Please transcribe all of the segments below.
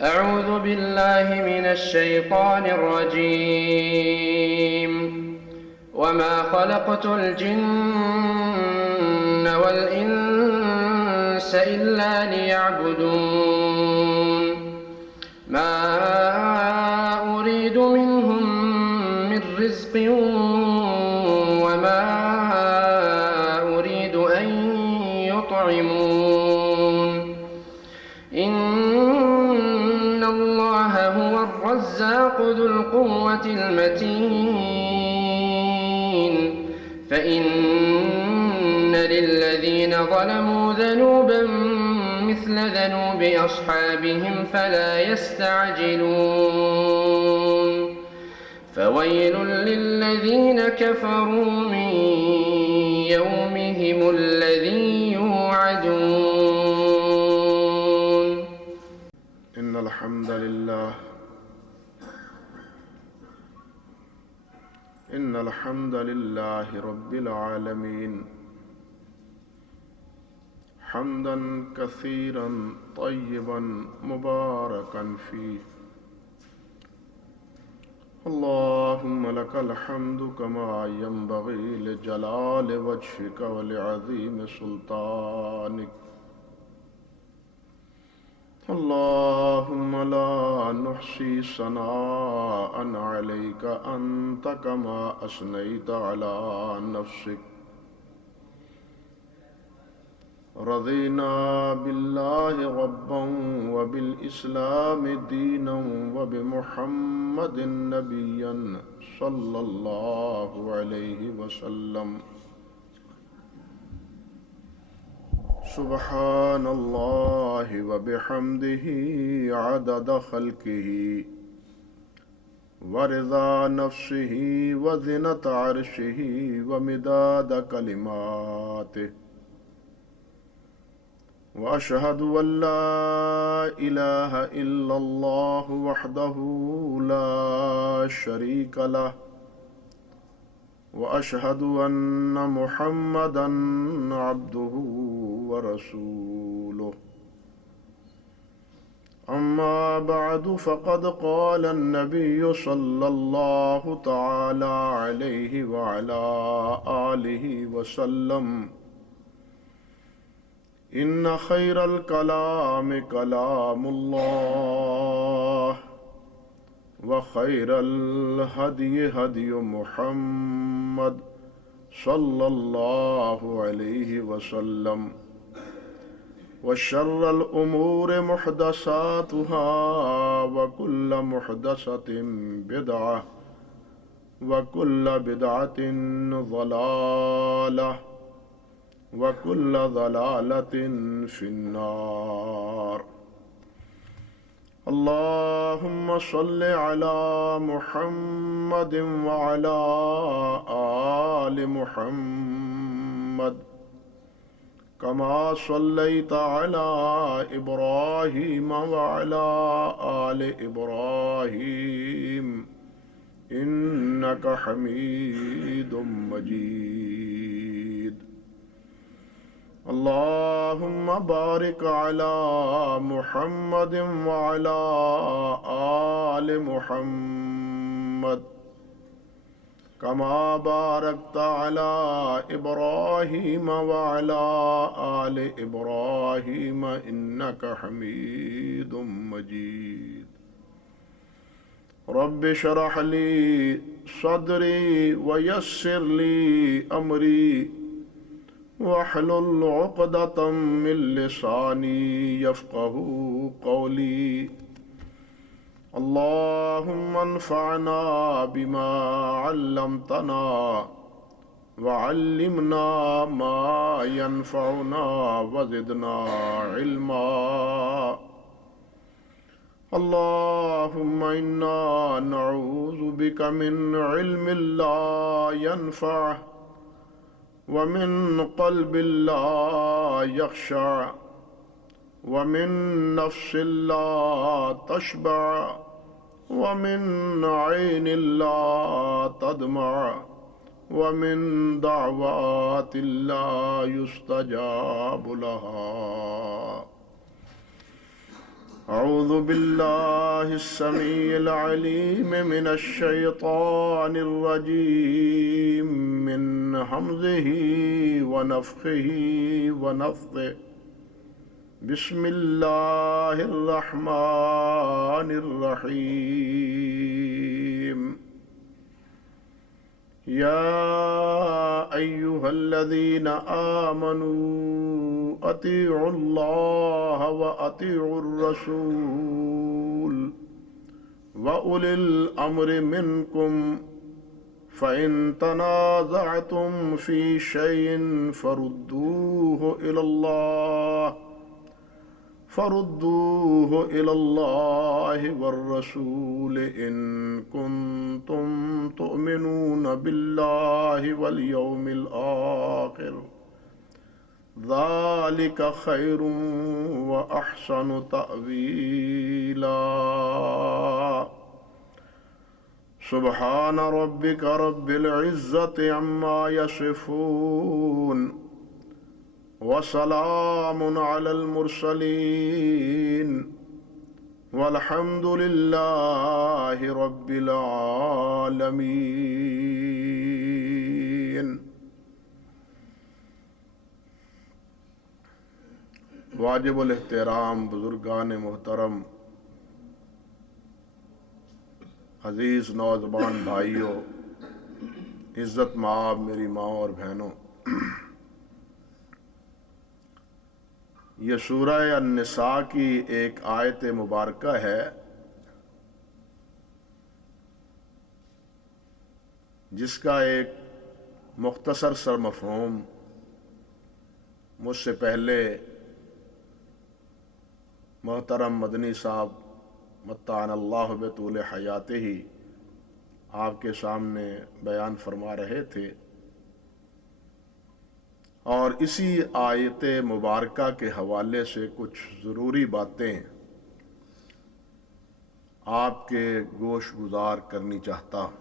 أعوذ بالله من الشيطان الرجيم. وما خلقت الجن والإنس إلا ليعبدون ما أريد منهم من رزق وما أريد أن يطعمون إن الله هو الرزاق ذو القوة المتين. فإن للذين ظلموا ذنوبا مثل ذنوب أصحابهم فلا يستعجلون. فويل للذين كفروا من يومهم الذي يوعدون. إن الحمد لله رب العالمين حمدا كثيرا طيبا مباركا فيه. اللهم لك الحمد كما ينبغي لجلال وجهك ولعظيم سلطانك. اللهم لا نحصي ثناء عليك أنت كما أثنيت على نفسك. رضينا بالله ربا وبالإسلام دينا وبمحمد نبيا صلى الله عليه وسلم. سبحان الله وبحمده عدد خلقه ورضا نفسه وزنة عرشه ومداد كلماته. وأشهد أن لا إله إلا الله وحده لا شريك له. وأشهد أن محمدا عبده ورسوله. أما بعد فقد قال النبي صلى الله تعالى عليه وعلى آله وسلم: إن خير الكلام كلام الله وخير الهدي هدي محمد صلى الله عليه وسلم. وشر الأمور محدثاتها وكل محدثة بدعة وكل بدعة ضلالة وكل ضلالة في النار. اللهم صل على محمد وعلى آل محمد كما صليت على إبراهيم وعلى آل إبراهيم إنك حميد مجيد. اللهم بارك على محمد وعلى آل محمد كما باركت على إبراهيم وعلى آل إبراهيم إنك حميد مجيد. رب اشرح لي صدري ويسر لي أمري واحلل عقدة من لساني يفقه قولي. اللهم انفعنا بما علمتنا وعلمنا ما ينفعنا وزدنا علما. اللهم إنا نعوذ بك من علم لا ينفع ومن قلب لا يخشع ومن نفس لا تشبع ومن عين لا تدمع ومن دعوات لا يستجاب لها. أعوذ بالله السميع العليم من الشيطان الرجيم من همزه ونفخه ونفثه بسم الله الرحمن الرحيم يا أيها الذين آمنوا أطيعوا الله وأطيعوا الرسول وأولي الأمر منكم فإن تنازعتم في شيء فردوه إلى الله والرسول إن كنتم تؤمنون بالله واليوم الآخر ذلك خير وأحسن تأويلا سبحان ربك رب العزة عما يصفون وسلام على المرسلين والحمد لله رب العالمين. واجب الاحترام بزرگان محترم، عزیز نوجوان بھائیوں، عزت مآب میری ماں اور بہنوں، یہ سورہ النساء کی ایک آیت مبارکہ ہے جس کا ایک مختصر سر مفہوم مجھ سے پہلے محترم مدنی صاحب متعن اللہ بطول حیاتہ ہی آپ کے سامنے بیان فرما رہے تھے، اور اسی آیت مبارکہ کے حوالے سے کچھ ضروری باتیں آپ کے گوش گزار کرنی چاہتا ہوں۔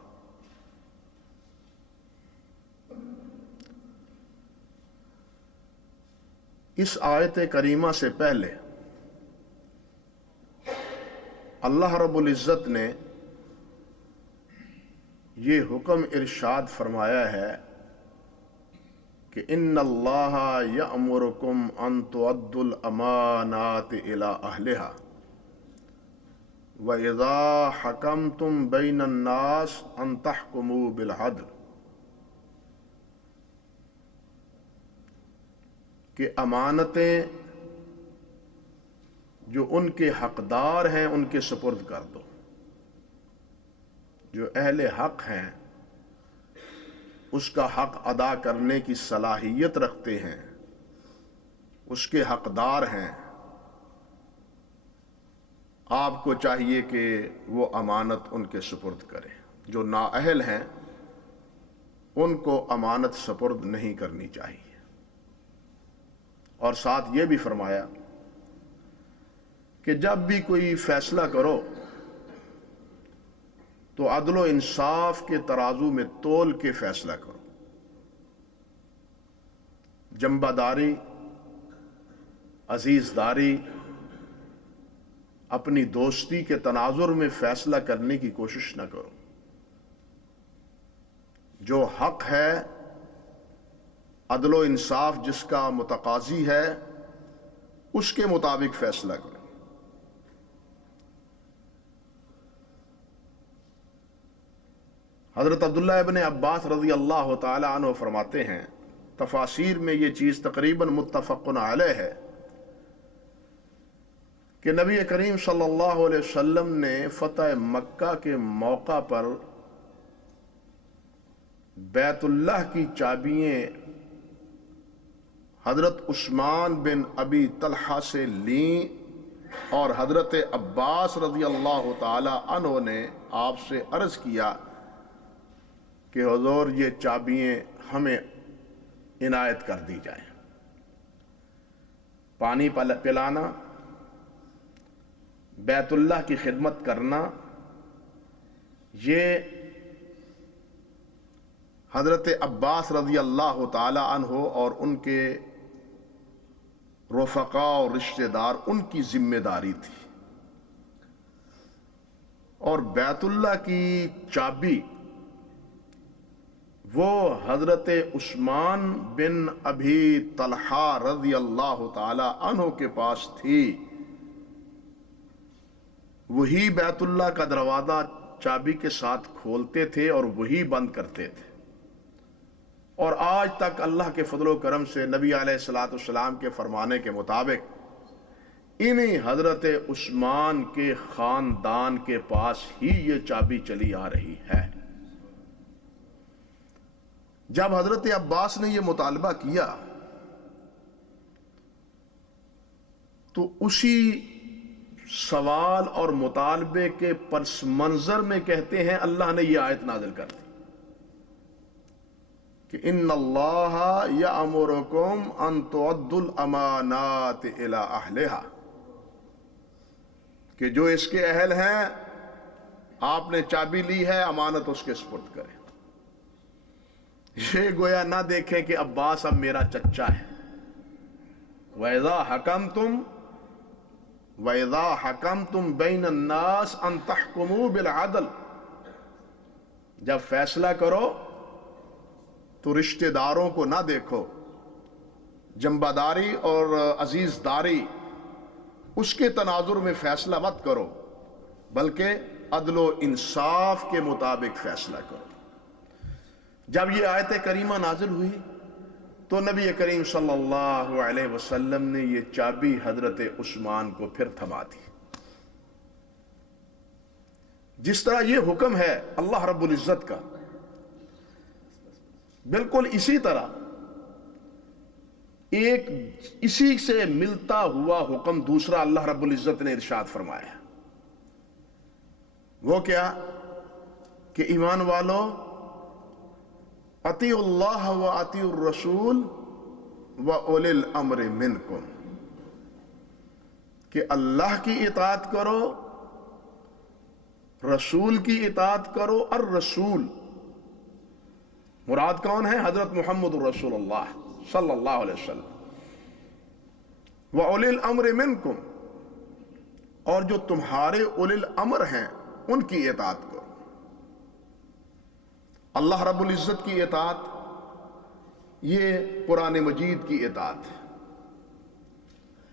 اس آیت کریمہ سے پہلے اللہ رب العزت نے یہ حکم ارشاد فرمایا ہے کہ ان اللہ یأمرکم ان تؤدوا الامانات الی اہلہا وَإِذَا حَكَمْتُمْ بَيْنَ النَّاسِ أَن تَحْكُمُوا بِالْعَدْلِ، کہ امانتیں جو ان کے حقدار ہیں ان کے سپرد کر دو، جو اہل حق ہیں، اس کا حق ادا کرنے کی صلاحیت رکھتے ہیں، اس کے حقدار ہیں، آپ کو چاہیے کہ وہ امانت ان کے سپرد کریں۔ جو نااہل ہیں ان کو امانت سپرد نہیں کرنی چاہیے۔ اور ساتھ یہ بھی فرمایا کہ جب بھی کوئی فیصلہ کرو تو عدل و انصاف کے ترازو میں تول کے فیصلہ کرو، جنبہ داری، عزیز داری، اپنی دوستی کے تناظر میں فیصلہ کرنے کی کوشش نہ کرو۔ جو حق ہے، عدل و انصاف جس کا متقاضی ہے، اس کے مطابق فیصلہ کرو۔ حضرت عبداللہ ابن عباس رضی اللہ تعالی عنہ فرماتے ہیں، تفاسیر میں یہ چیز تقریباً متفق علیہ ہے کہ نبی کریم صلی اللہ علیہ وسلم نے فتح مکہ کے موقع پر بیت اللہ کی چابیاں حضرت عثمان بن ابی طلحہ سے لیں، اور حضرت عباس رضی اللہ تعالی عنہ نے آپ سے عرض کیا کہ حضور یہ چابیاں ہمیں عنایت کر دی جائیں۔ پانی پلانا، بیت اللہ کی خدمت کرنا، یہ حضرت عباس رضی اللہ تعالی عنہ اور ان کے رفقا اور رشتہ دار ان کی ذمہ داری تھی۔ اور بیت اللہ کی چابی وہ حضرت عثمان بن ابی طلحہ رضی اللہ تعالی عنہ کے پاس تھی. وہی بیت اللہ کا دروازہ چابی کے ساتھ کھولتے تھے اور وہی بند کرتے تھے. اور آج تک اللہ کے فضل و کرم سے نبی علیہ الصلوۃ والسلام کے فرمانے کے مطابق انہی حضرت عثمان کے خاندان کے پاس ہی یہ چابی چلی آ رہی ہے. جب حضرت عباس نے یہ مطالبہ کیا تو اسی سوال اور مطالبے کے پس منظر میں کہتے ہیں اللہ نے یہ آیت نازل کر دی کہ ان اللہ یأمرکم ان تؤدوا الامانات الی اہلہا، کہ جو اس کے اہل ہیں آپ نے چابی لی ہے امانت اس کے سپرد کریں. یہ گویا نہ دیکھیں کہ عباس اب میرا چچا ہے. وَإِذَا حَكَمْتُمْ بَيْنَ النَّاسِ أَن تَحْكُمُوا بِالْعَدْلِ، جب فیصلہ کرو تو رشتہ داروں کو نہ دیکھو، جنبداری اور عزیز داری اس کے تناظر میں فیصلہ مت کرو، بلکہ عدل و انصاف کے مطابق فیصلہ کرو. جب یہ آیت کریمہ نازل ہوئی تو نبی کریم صلی اللہ علیہ وسلم نے یہ چابی حضرت عثمان کو پھر تھما دی. جس طرح یہ حکم ہے اللہ رب العزت کا، بالکل اسی طرح ایک اسی سے ملتا ہوا حکم دوسرا اللہ رب العزت نے ارشاد فرمایا. وہ کیا کہ ایمان والو اطیعوا اللہ و اطیعوا الرسول و اولی الامر منکم، کہ اللہ کی اطاعت کرو، رسول کی اطاعت کرو. الرسول مراد کون ہے؟ حضرت محمد رسول اللہ صلی اللہ علیہ وسلم. و اولی الامر منکم، اور جو تمہارے اولی الامر ہیں ان کی اطاعت کرو. اللہ رب العزت کی اطاعت یہ قرآن مجید کی اطاعت ہے.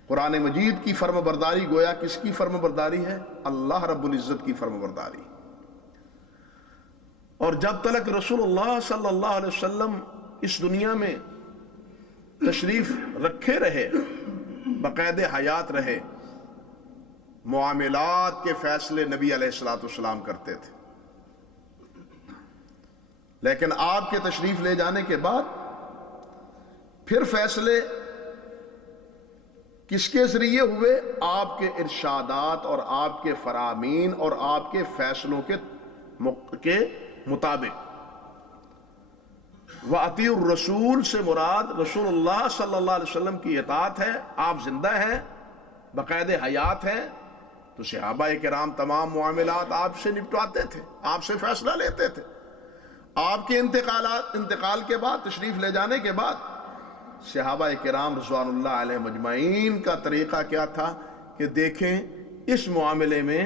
قرآن مجید کی فرم برداری گویا کس کی فرم برداری ہے؟ اللہ رب العزت کی فرم برداری. اور جب تک رسول اللہ صلی اللہ علیہ وسلم اس دنیا میں تشریف رکھے رہے، باقاعد حیات رہے، معاملات کے فیصلے نبی علیہ الصلوۃ والسلام کرتے تھے. لیکن آپ کے تشریف لے جانے کے بعد پھر فیصلے کس کے ذریعے ہوئے؟ آپ کے ارشادات اور آپ کے فرامین اور آپ کے فیصلوں کے مطابق. وَأَطِيعُوا الرَّسُولَ سے مراد رسول اللہ صلی اللہ علیہ وسلم کی اطاعت ہے. آپ زندہ ہیں، باقاعد حیات ہیں، تو صحابہ کرام تمام معاملات آپ سے نپٹواتے تھے، آپ سے فیصلہ لیتے تھے. آپ کے انتقال کے بعد، تشریف لے جانے کے بعد، صحابہ کرام رضوان اللہ علیہ مجمعین کا طریقہ کیا تھا کہ دیکھیں اس معاملے میں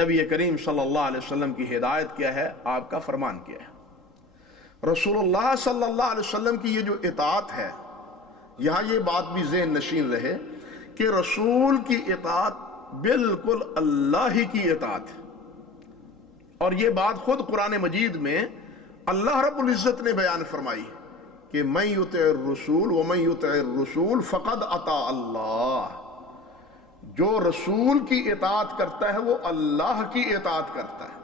نبی کریم صلی اللہ علیہ وسلم کی ہدایت کیا ہے، آپ کا فرمان کیا ہے. رسول اللہ صلی اللہ علیہ وسلم کی یہ جو اطاعت ہے، یہاں یہ بات بھی ذہن نشین رہے کہ رسول کی اطاعت بالکل اللہ ہی کی اطاعت ہے. اور یہ بات خود قرآن مجید میں اللہ رب العزت نے بیان فرمائی کہ من یطع الرسول ومن یطع الرسول فقد اطاع اللہ. جو رسول کی اطاعت کرتا ہے وہ اللہ کی اطاعت کرتا ہے.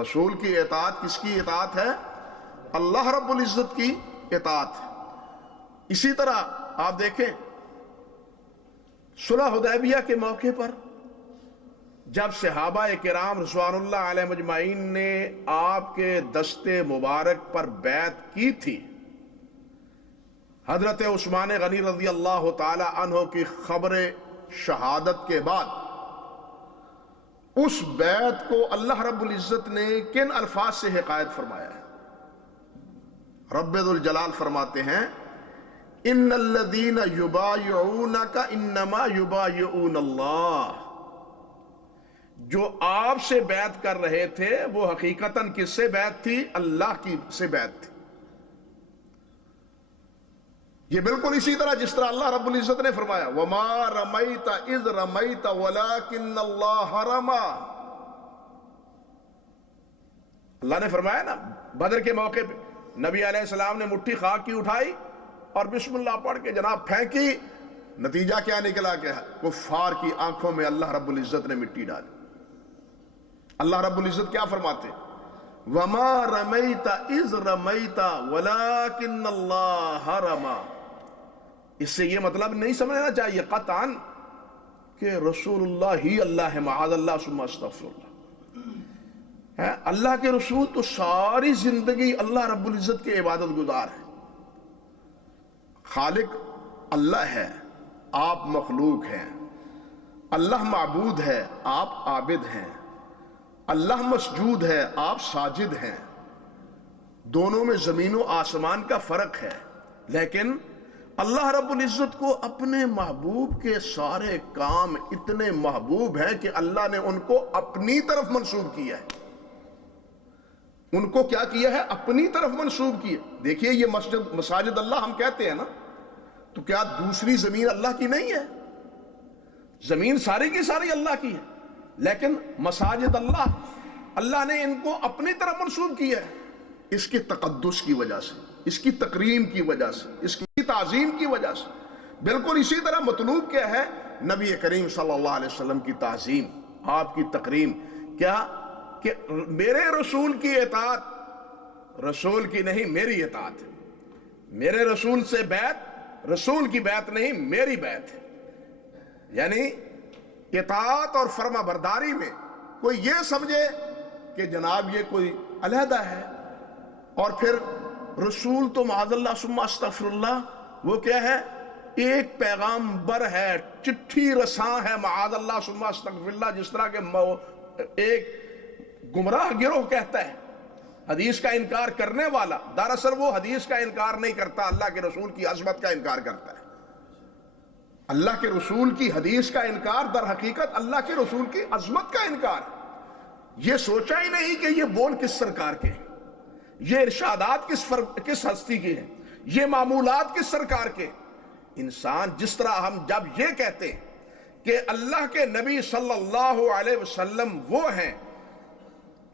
رسول کی اطاعت کس کی اطاعت ہے؟ اللہ رب العزت کی اطاعت ہے. اسی طرح آپ دیکھیں صلح حدیبیہ کے موقع پر جب صحابہ کرام رضوان اللہ علیہ مجمعین نے آپ کے دست مبارک پر بیعت کی تھی، حضرت عثمان غنی رضی اللہ تعالی عنہ کی خبر شہادت کے بعد اس بیعت کو اللہ رب العزت نے کن الفاظ سے حکایت فرمایا ہے؟ رب ذوالجلال فرماتے ہیں ان الذین یبایعونک انما یبایعون اللہ، جو آپ سے بیعت کر رہے تھے وہ حقیقتاً کس سے بیعت تھی؟ اللہ کی سے بیعت تھی. یہ بالکل اسی طرح جس طرح اللہ رب العزت نے فرمایا وَمَا رَمَيْتَ إِذْ رَمَيْتَ وَلَكِنَّ اللَّهَ رَمَى. اللہ نے فرمایا نا بدر کے موقع پہ نبی علیہ السلام نے مٹھی خاک کی اٹھائی اور بسم اللہ پڑھ کے جناب پھینکی. نتیجہ کیا نکلا کہ کفار کی آنکھوں میں اللہ رب العزت نے مٹی ڈالی. اللہ رب العزت کیا فرماتے؟ وَمَا رَمَيْتَ إِذْ رَمَيْتَ وَلَكِنَّ اللَّهَ رَمَى. اس سے یہ مطلب نہیں سمجھنا چاہیے قطعاً کہ رسول اللہ ہی اللہ ہے، معاذ اللہ ثم استغفر اللہ. اللہ کے رسول تو ساری زندگی اللہ رب العزت کے عبادت گزار ہے. خالق اللہ ہے، آپ مخلوق ہیں. اللہ معبود ہے، آپ عابد ہیں. اللہ مسجود ہے، آپ ساجد ہیں. دونوں میں زمین و آسمان کا فرق ہے، لیکن اللہ رب العزت کو اپنے محبوب کے سارے کام اتنے محبوب ہیں کہ اللہ نے ان کو اپنی طرف منسوب کیا ہے. ان کو کیا کیا ہے؟ اپنی طرف منسوب کیا. دیکھیے یہ مساجد اللہ ہم کہتے ہیں نا، تو کیا دوسری زمین اللہ کی نہیں ہے؟ زمین ساری کی ساری اللہ کی ہے، لیکن مساجد اللہ نے ان کو اپنی طرف منسوب کیا ہے. اس کی تقدس کی وجہ سے، اس کی تکریم کی وجہ سے، اس کی تعظیم کی وجہ سے. بالکل اسی طرح مطلوب کیا ہے؟ نبی کریم صلی اللہ علیہ وسلم کی تعظیم، آپ کی تکریم. کیا کہ میرے رسول کی اطاعت رسول کی نہیں، میری اطاعت ہے. میرے رسول سے بیعت رسول کی بیعت نہیں، میری بیعت ہے. یعنی اطاعت اور فرما برداری میں کوئی یہ سمجھے کہ جناب یہ کوئی علیحدہ ہے، اور پھر رسول تو معاذ اللہ ثم استغفر اللہ وہ کیا ہے؟ ایک پیغامبر ہے، چٹھی رساں ہے، معاذ اللہ ثم استغفر اللہ. جس طرح کہ ایک گمراہ گروہ کہتا ہے حدیث کا انکار کرنے والا، دراصل وہ حدیث کا انکار نہیں کرتا، اللہ کے رسول کی عظمت کا انکار کرتا ہے. اللہ کے رسول کی حدیث کا انکار در حقیقت اللہ کے رسول کی عظمت کا انکار. یہ سوچا ہی نہیں کہ یہ بول کس سرکار کے ہیں، یہ ارشادات کس ہستی کے ہیں، یہ معمولات کس سرکار کے. انسان جس طرح ہم جب یہ کہتے ہیں کہ اللہ کے نبی صلی اللہ علیہ وسلم وہ ہیں،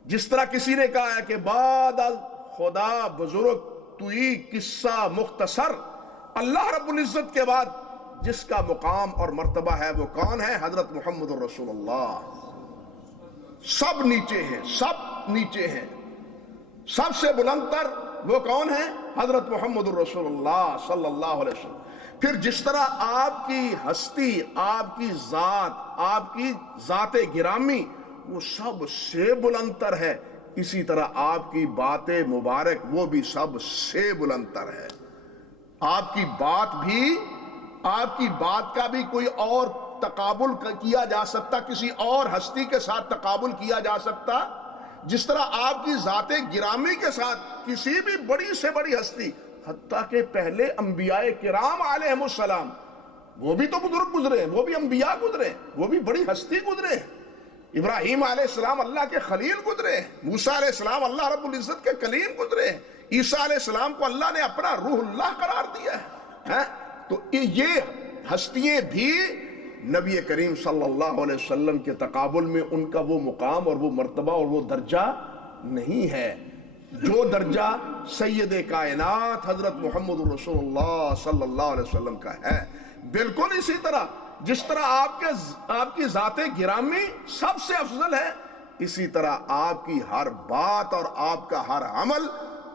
جس طرح کسی نے کہا ہے کہ بعد خدا بزرگ توئی قصہ مختصر. اللہ رب العزت کے بعد جس کا مقام اور مرتبہ ہے وہ کون ہے؟ حضرت محمد رسول اللہ. سب نیچے ہیں، سب نیچے ہیں. سب سے بلند تر وہ کون ہے؟ حضرت محمد رسول اللہ صلی اللہ علیہ وسلم. پھر جس طرح آپ کی ہستی، آپ کی ذات، آپ کی ذات گرامی وہ سب سے بلند تر ہے، اسی طرح آپ کی بات مبارک وہ بھی سب سے بلند تر ہے. آپ کی بات بھی، آپ کی بات کا بھی کوئی اور تقابل کیا جا سکتا، کسی اور ہستی کے ساتھ تقابل کیا جا سکتا؟ جس طرح آپ کی ذات گرامی کے ساتھ کسی بھی بڑی سے بڑی ہستی، حتیٰ کہ پہلے انبیاء کرام علیہم السلام وہ بھی تو بزرگ گزرے ہیں، وہ بھی انبیاء گزرے ہیں، وہ بھی بڑی ہستی گزرے ہیں. ابراہیم علیہ السلام اللہ کے خلیل گزرے ہیں، موسیٰ علیہ السلام اللہ رب العزت کے کلیم گزرے ہیں، عیسیٰ علیہ السلام کو اللہ نے اپنا روح اللہ قرار دیا ہے. تو یہ ہستیاں بھی نبی کریم صلی اللہ علیہ وسلم کے تقابل میں ان کا وہ مقام اور وہ مرتبہ اور وہ درجہ نہیں ہے جو درجہ سید کائنات حضرت محمد رسول اللہ صلی اللہ علیہ وسلم کا ہے. بالکل اسی طرح جس طرح آپ کی ذات گرامی سب سے افضل ہے، اسی طرح آپ کی ہر بات اور آپ کا ہر عمل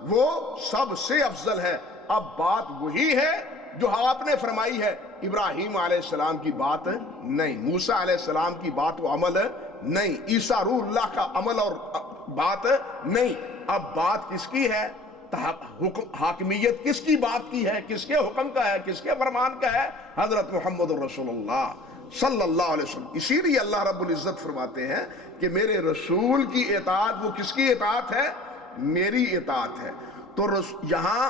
وہ سب سے افضل ہے. اب بات وہی ہے جو آپ نے فرمائی ہے. ابراہیم علیہ السلام کی بات نہیں، موسیٰ علیہ السلام کی بات و عمل نہیں، عیسیٰ روح اللہ کا عمل اور بات نہیں. اب بات کس کی ہے؟ حاکمیت کس کی بات کی ہے؟ کس کے حکم کا ہے؟ کس کے فرمان کا ہے؟ حضرت محمد رسول اللہ صلی اللہ علیہ وسلم. اسی لیے اللہ رب العزت فرماتے ہیں کہ میرے رسول کی اطاعت وہ کس کی اطاعت ہے؟ میری اطاعت ہے. تو یہاں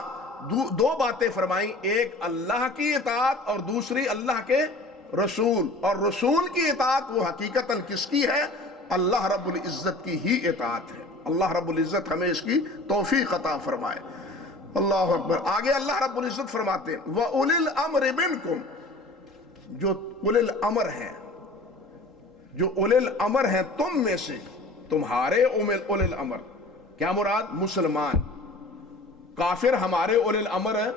دو باتیں فرمائیں، ایک اللہ کی اطاعت اور دوسری اللہ کے رسول. اور رسول کی اطاعت وہ حقیقتاً کس کی ہے؟ اللہ رب العزت کی ہی اطاعت ہے. اللہ رب العزت ہمیں اس کی توفیق عطا فرمائے. اللہ اکبر. آگے اللہ رب العزت فرماتے ہیں وَأُولِي الْأَمْرِ مِنْكُمْ، جو اولی الامر ہیں، جو اولی الامر ہیں تم میں سے، تمہارے اولی الامر. کیا مراد؟ مسلمان. کافر ہمارے اولی الامر ہے؟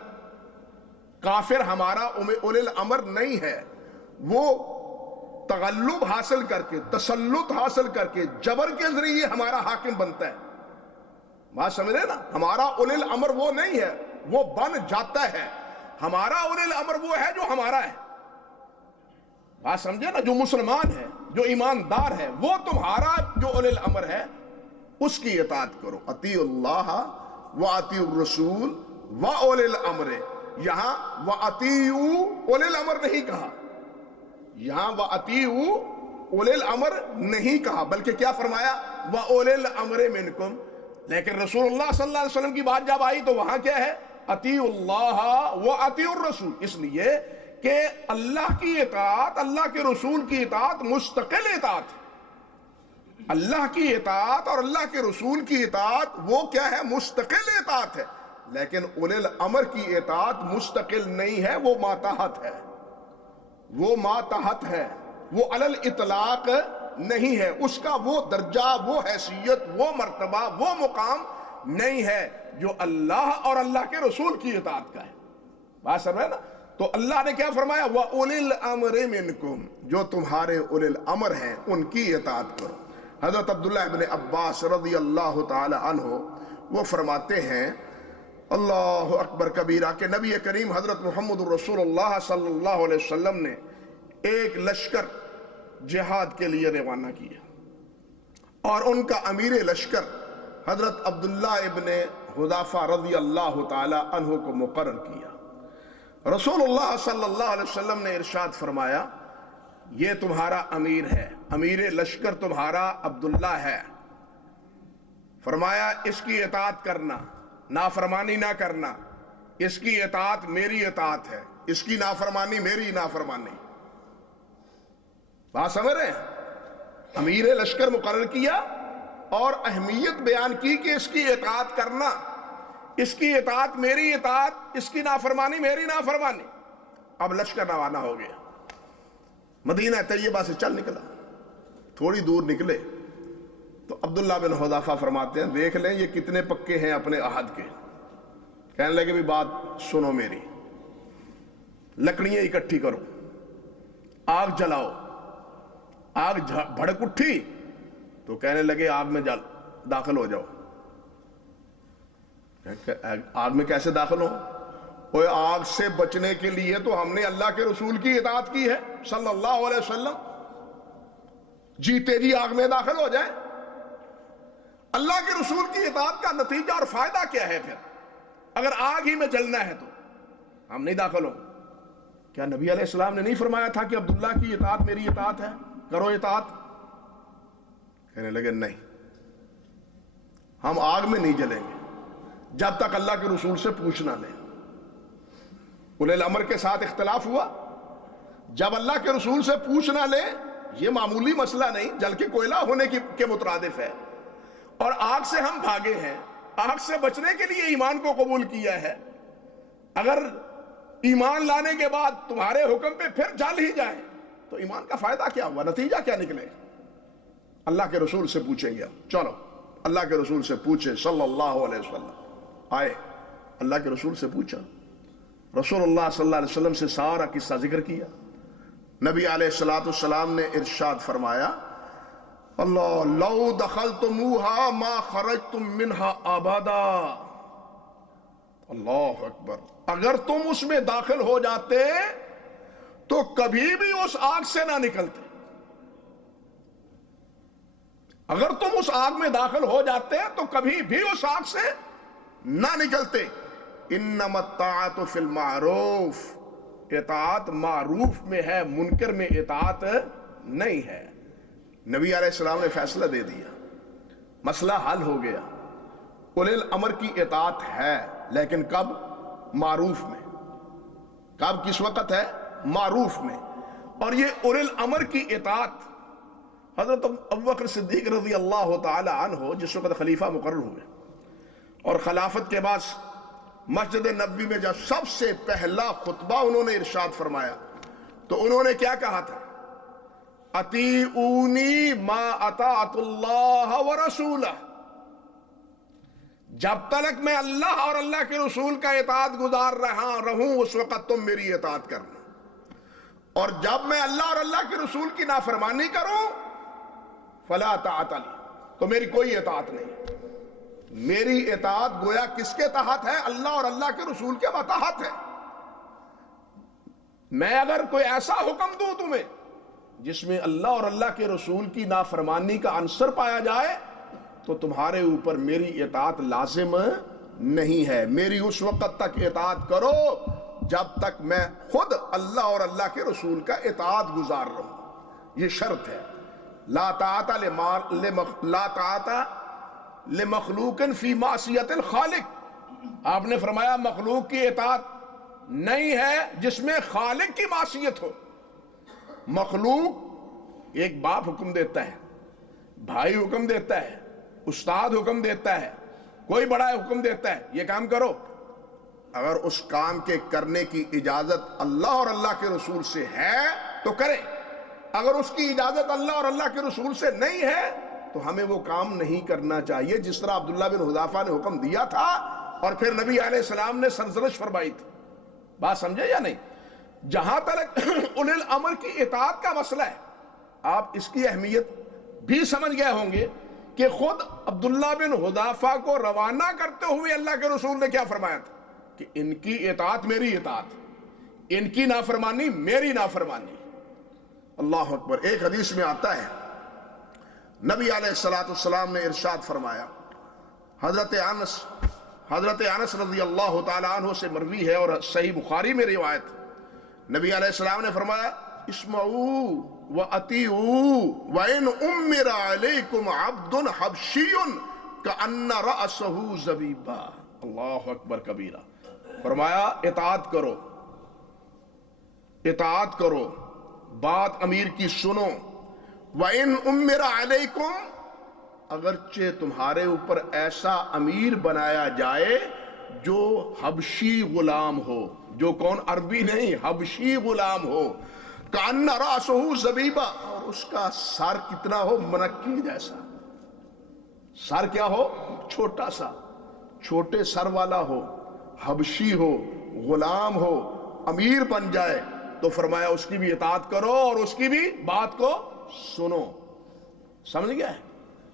کافر ہمارا اولی الامر نہیں ہے. وہ تغلب حاصل کر کے، تسلط حاصل کر کے، جبر کے ذریعے ہمارا حاکم بنتا ہے. بات سمجھ رہے نا؟ ہمارا اولی الامر وہ نہیں ہے، وہ بن جاتا ہے. ہمارا اولی الامر وہ ہے جو ہمارا ہے. بات سمجھے نا؟ جو مسلمان ہے، جو ایماندار ہے، وہ تمہارا جو اولی الامر ہے اس کی اطاعت کرو. اطیعوا اللہ واطیعوا الرسول واولی الامر. یہاں واطیعوا اولی الامر نہیں کہا، یہاں واطیعوا اولی الامر نہیں کہا، بلکہ کیا فرمایا؟ واولی الامر منکم. لیکن رسول اللہ صلی اللہ علیہ وسلم کی بات جب آئی تو وہاں کیا ہے؟ اطیعوا اللہ واطیعوا الرسول. اس لیے کہ اللہ کی اطاعت، اللہ کے رسول کی اطاعت مستقل اطاعت ہے. اللہ کی اطاعت اور اللہ کے رسول کی اطاعت وہ کیا ہے؟ مستقل اطاعت ہے. لیکن اولی الامر کی اطاعت مستقل نہیں ہے، وہ ماتحت ہے. وہ ماتحت ہے، وہ علی الاطلاق نہیں ہے. اس کا وہ درجہ، وہ حیثیت، وہ مرتبہ، وہ مقام نہیں ہے جو اللہ اور اللہ کے رسول کی اطاعت کا ہے. بات سمجھ رہے نا؟ تو اللہ نے کیا فرمایا؟ وَأُولِي الْأَمْرِ مِنْكُمْ، جو تمہارے اولی الامر ہیں ان کی اطاعت کرو. حضرت عبداللہ ابن عباس رضی اللہ تعالی عنہ وہ فرماتے ہیں اللہ اکبر کبیرہ کہ نبی کریم حضرت محمد رسول اللہ صلی اللہ علیہ وسلم نے ایک لشکر جہاد کے لیے روانہ کیا، اور ان کا امیر لشکر حضرت عبداللہ ابن حذافہ رضی اللہ تعالی عنہ کو مقرر کیا. رسول اللہ صلی اللہ علیہ وسلم نے ارشاد فرمایا یہ تمہارا امیر ہے، امیر لشکر تمہارا عبداللہ ہے. فرمایا اس کی اطاعت کرنا، نافرمانی نہ کرنا. اس کی اطاعت میری اطاعت ہے، اس کی نافرمانی میری نافرمانی. بات سمجھ رہے ہیں؟ امیر لشکر مقرر کیا اور اہمیت بیان کی کہ اس کی اطاعت کرنا، اس کی اطاعت میری اطاعت، اس کی نافرمانی میری نافرمانی. اب لشکر روانہ ہو گیا، مدینہ طیبہ سے چل نکلا. تھوڑی دور نکلے تو عبداللہ بن حذافہ فرماتے ہیں دیکھ لیں یہ کتنے پکے ہیں اپنے عہد کے. کہنے لگے بھی بات سنو میری، لکڑیاں اکٹھی کرو، آگ جلاؤ. آگ بھڑک اٹھی تو کہنے لگے آگ میں داخل ہو جاؤ. آگ میں کیسے داخل ہو؟ کوئی آگ سے بچنے کے لیے تو ہم نے اللہ کے رسول کی اطاعت کی ہے صلی اللہ علیہ وسلم. جیتے جی آگ میں داخل ہو جائیں. اللہ کے رسول کی اطاعت کا نتیجہ اور فائدہ کیا ہے پھر؟ اگر آگ ہی میں جلنا ہے تو ہم نہیں داخل ہوں. کیا نبی علیہ السلام نے نہیں فرمایا تھا کہ عبداللہ کی اطاعت میری اطاعت ہے، کرو اطاعت؟ کہنے لگے نہیں، ہم آگ میں نہیں جلیں گے جب تک اللہ کے رسول سے پوچھ نہ لیں. اولی الامر کے ساتھ اختلاف ہوا. جب اللہ کے رسول سے پوچھ نہ لیں، یہ معمولی مسئلہ نہیں، جل کے کوئلہ ہونے کے مترادف ہے. اور آگ سے ہم بھاگے ہیں، آگ سے بچنے کے لیے ایمان کو قبول کیا ہے. اگر ایمان لانے کے بعد تمہارے حکم پہ پھر جل ہی جائیں تو ایمان کا فائدہ کیا ہوا؟ نتیجہ کیا نکلے؟ اللہ کے رسول سے پوچھیں گے. چلو اللہ کے رسول سے پوچھے صلی اللہ علیہ وسلم. آئے اللہ کے رسول سے پوچھا، رسول اللہ صلی اللہ علیہ وسلم سے سارا قصہ ذکر کیا. نبی علیہ السلام نے ارشاد فرمایا اللہ لو دخلتموها ما خرجتم منها ابدا. اللہ اکبر. اگر تم اس میں داخل ہو جاتے تو کبھی بھی اس آگ سے نہ نکلتے. اگر تم اس آگ میں داخل ہو جاتے تو کبھی بھی اس آگ سے نہ نکلتے. انما الطاعت فی المعروف، اطاعت معروف میں ہے، منکر میں اطاعت نہیں ہے. نبی علیہ السلام نے فیصلہ دے دیا، مسئلہ حل ہو گیا. اولی الامر کی اطاعت ہے، لیکن کب؟ معروف میں. کب؟ کس وقت ہے؟ معروف میں. اور یہ اولی الامر کی اطاعت حضرت ابوبکر صدیق رضی اللہ تعالی عنہ جس وقت خلیفہ مقرر ہوئے اور خلافت کے بعد مسجد نبوی میں جب سب سے پہلا خطبہ انہوں نے ارشاد فرمایا تو انہوں نے کیا کہا تھا؟ اطیعونی ما اطاعت اللہ ورسولہ، جب تک میں اللہ اور اللہ کے رسول کا اطاعت گزار رہوں اس وقت تم میری اطاعت کرنا، اور جب میں اللہ اور اللہ کے رسول کی نافرمانی کروں فلا طاعت لی، تو میری کوئی اطاعت نہیں۔ میری اطاعت گویا کس کے تحت ہے؟ اللہ اور اللہ کے رسول کے ماتحت ہے۔ میں اگر کوئی ایسا حکم دوں تمہیں جس میں اللہ اور اللہ کے رسول کی نافرمانی کا عنصر پایا جائے تو تمہارے اوپر میری اطاعت لازم نہیں ہے۔ میری اس وقت تک اطاعت کرو جب تک میں خود اللہ اور اللہ کے رسول کا اطاعت گزار رہوں، یہ شرط ہے۔ لا طاعت لمخلوق فی معصیت الخالق، آپ نے فرمایا مخلوق کی اطاعت نہیں ہے جس میں خالق کی معصیت ہو۔ مخلوق، ایک باپ حکم دیتا ہے، بھائی حکم دیتا ہے، استاد حکم دیتا ہے، کوئی بڑا حکم دیتا ہے یہ کام کرو، اگر اس کام کے کرنے کی اجازت اللہ اور اللہ کے رسول سے ہے تو کرے، اگر اس کی اجازت اللہ اور اللہ کے رسول سے نہیں ہے تو ہمیں وہ کام نہیں کرنا چاہیے، جس طرح عبداللہ بن حذافہ نے حکم دیا تھا اور پھر نبی علیہ السلام نے سرزنش فرمائی تھی۔ بات سمجھے یا نہیں؟ جہاں تک اولی الامر کی اطاعت کا مسئلہ ہے، آپ اس کی اہمیت بھی سمجھ گئے ہوں گے کہ خود عبداللہ بن حذافہ کو روانہ کرتے ہوئے اللہ کے رسول نے کیا فرمایا تھا کہ ان کی اطاعت میری اطاعت، ان کی نافرمانی میری نافرمانی۔ اللہ اکبر۔ ایک حدیث میں آتا ہے نبی علیہ السلام نے ارشاد فرمایا، حضرت انس رضی اللہ تعالی عنہ سے مروی ہے اور صحیح بخاری میں روایت، نبی علیہ السلام نے فرمایا اسمعوا واطیعوا وان امر علیکم عبد حبشی کأن رأسہ زبیبہ۔ اللہ اکبر کبیرہ۔ فرمایا اطاعت کرو، اطاعت کرو، بات امیر کی سنو۔ وَإِنْ أُمِّرَ عَلَيْكُمْ، اگرچہ تمہارے اوپر ایسا امیر بنایا جائے جو حبشی غلام ہو، جو کون؟ عربی نہیں، حبشی غلام ہو، کأن رأسہ زبیبہ، اور اس کا سر کتنا ہو؟ منکی جیسا۔ سر کیا ہو؟ چھوٹا سا، چھوٹے سر والا ہو، حبشی ہو، غلام ہو، امیر بن جائے تو فرمایا اس کی بھی اطاعت کرو اور اس کی بھی بات کو سنو۔ سمجھ گیا ہے؟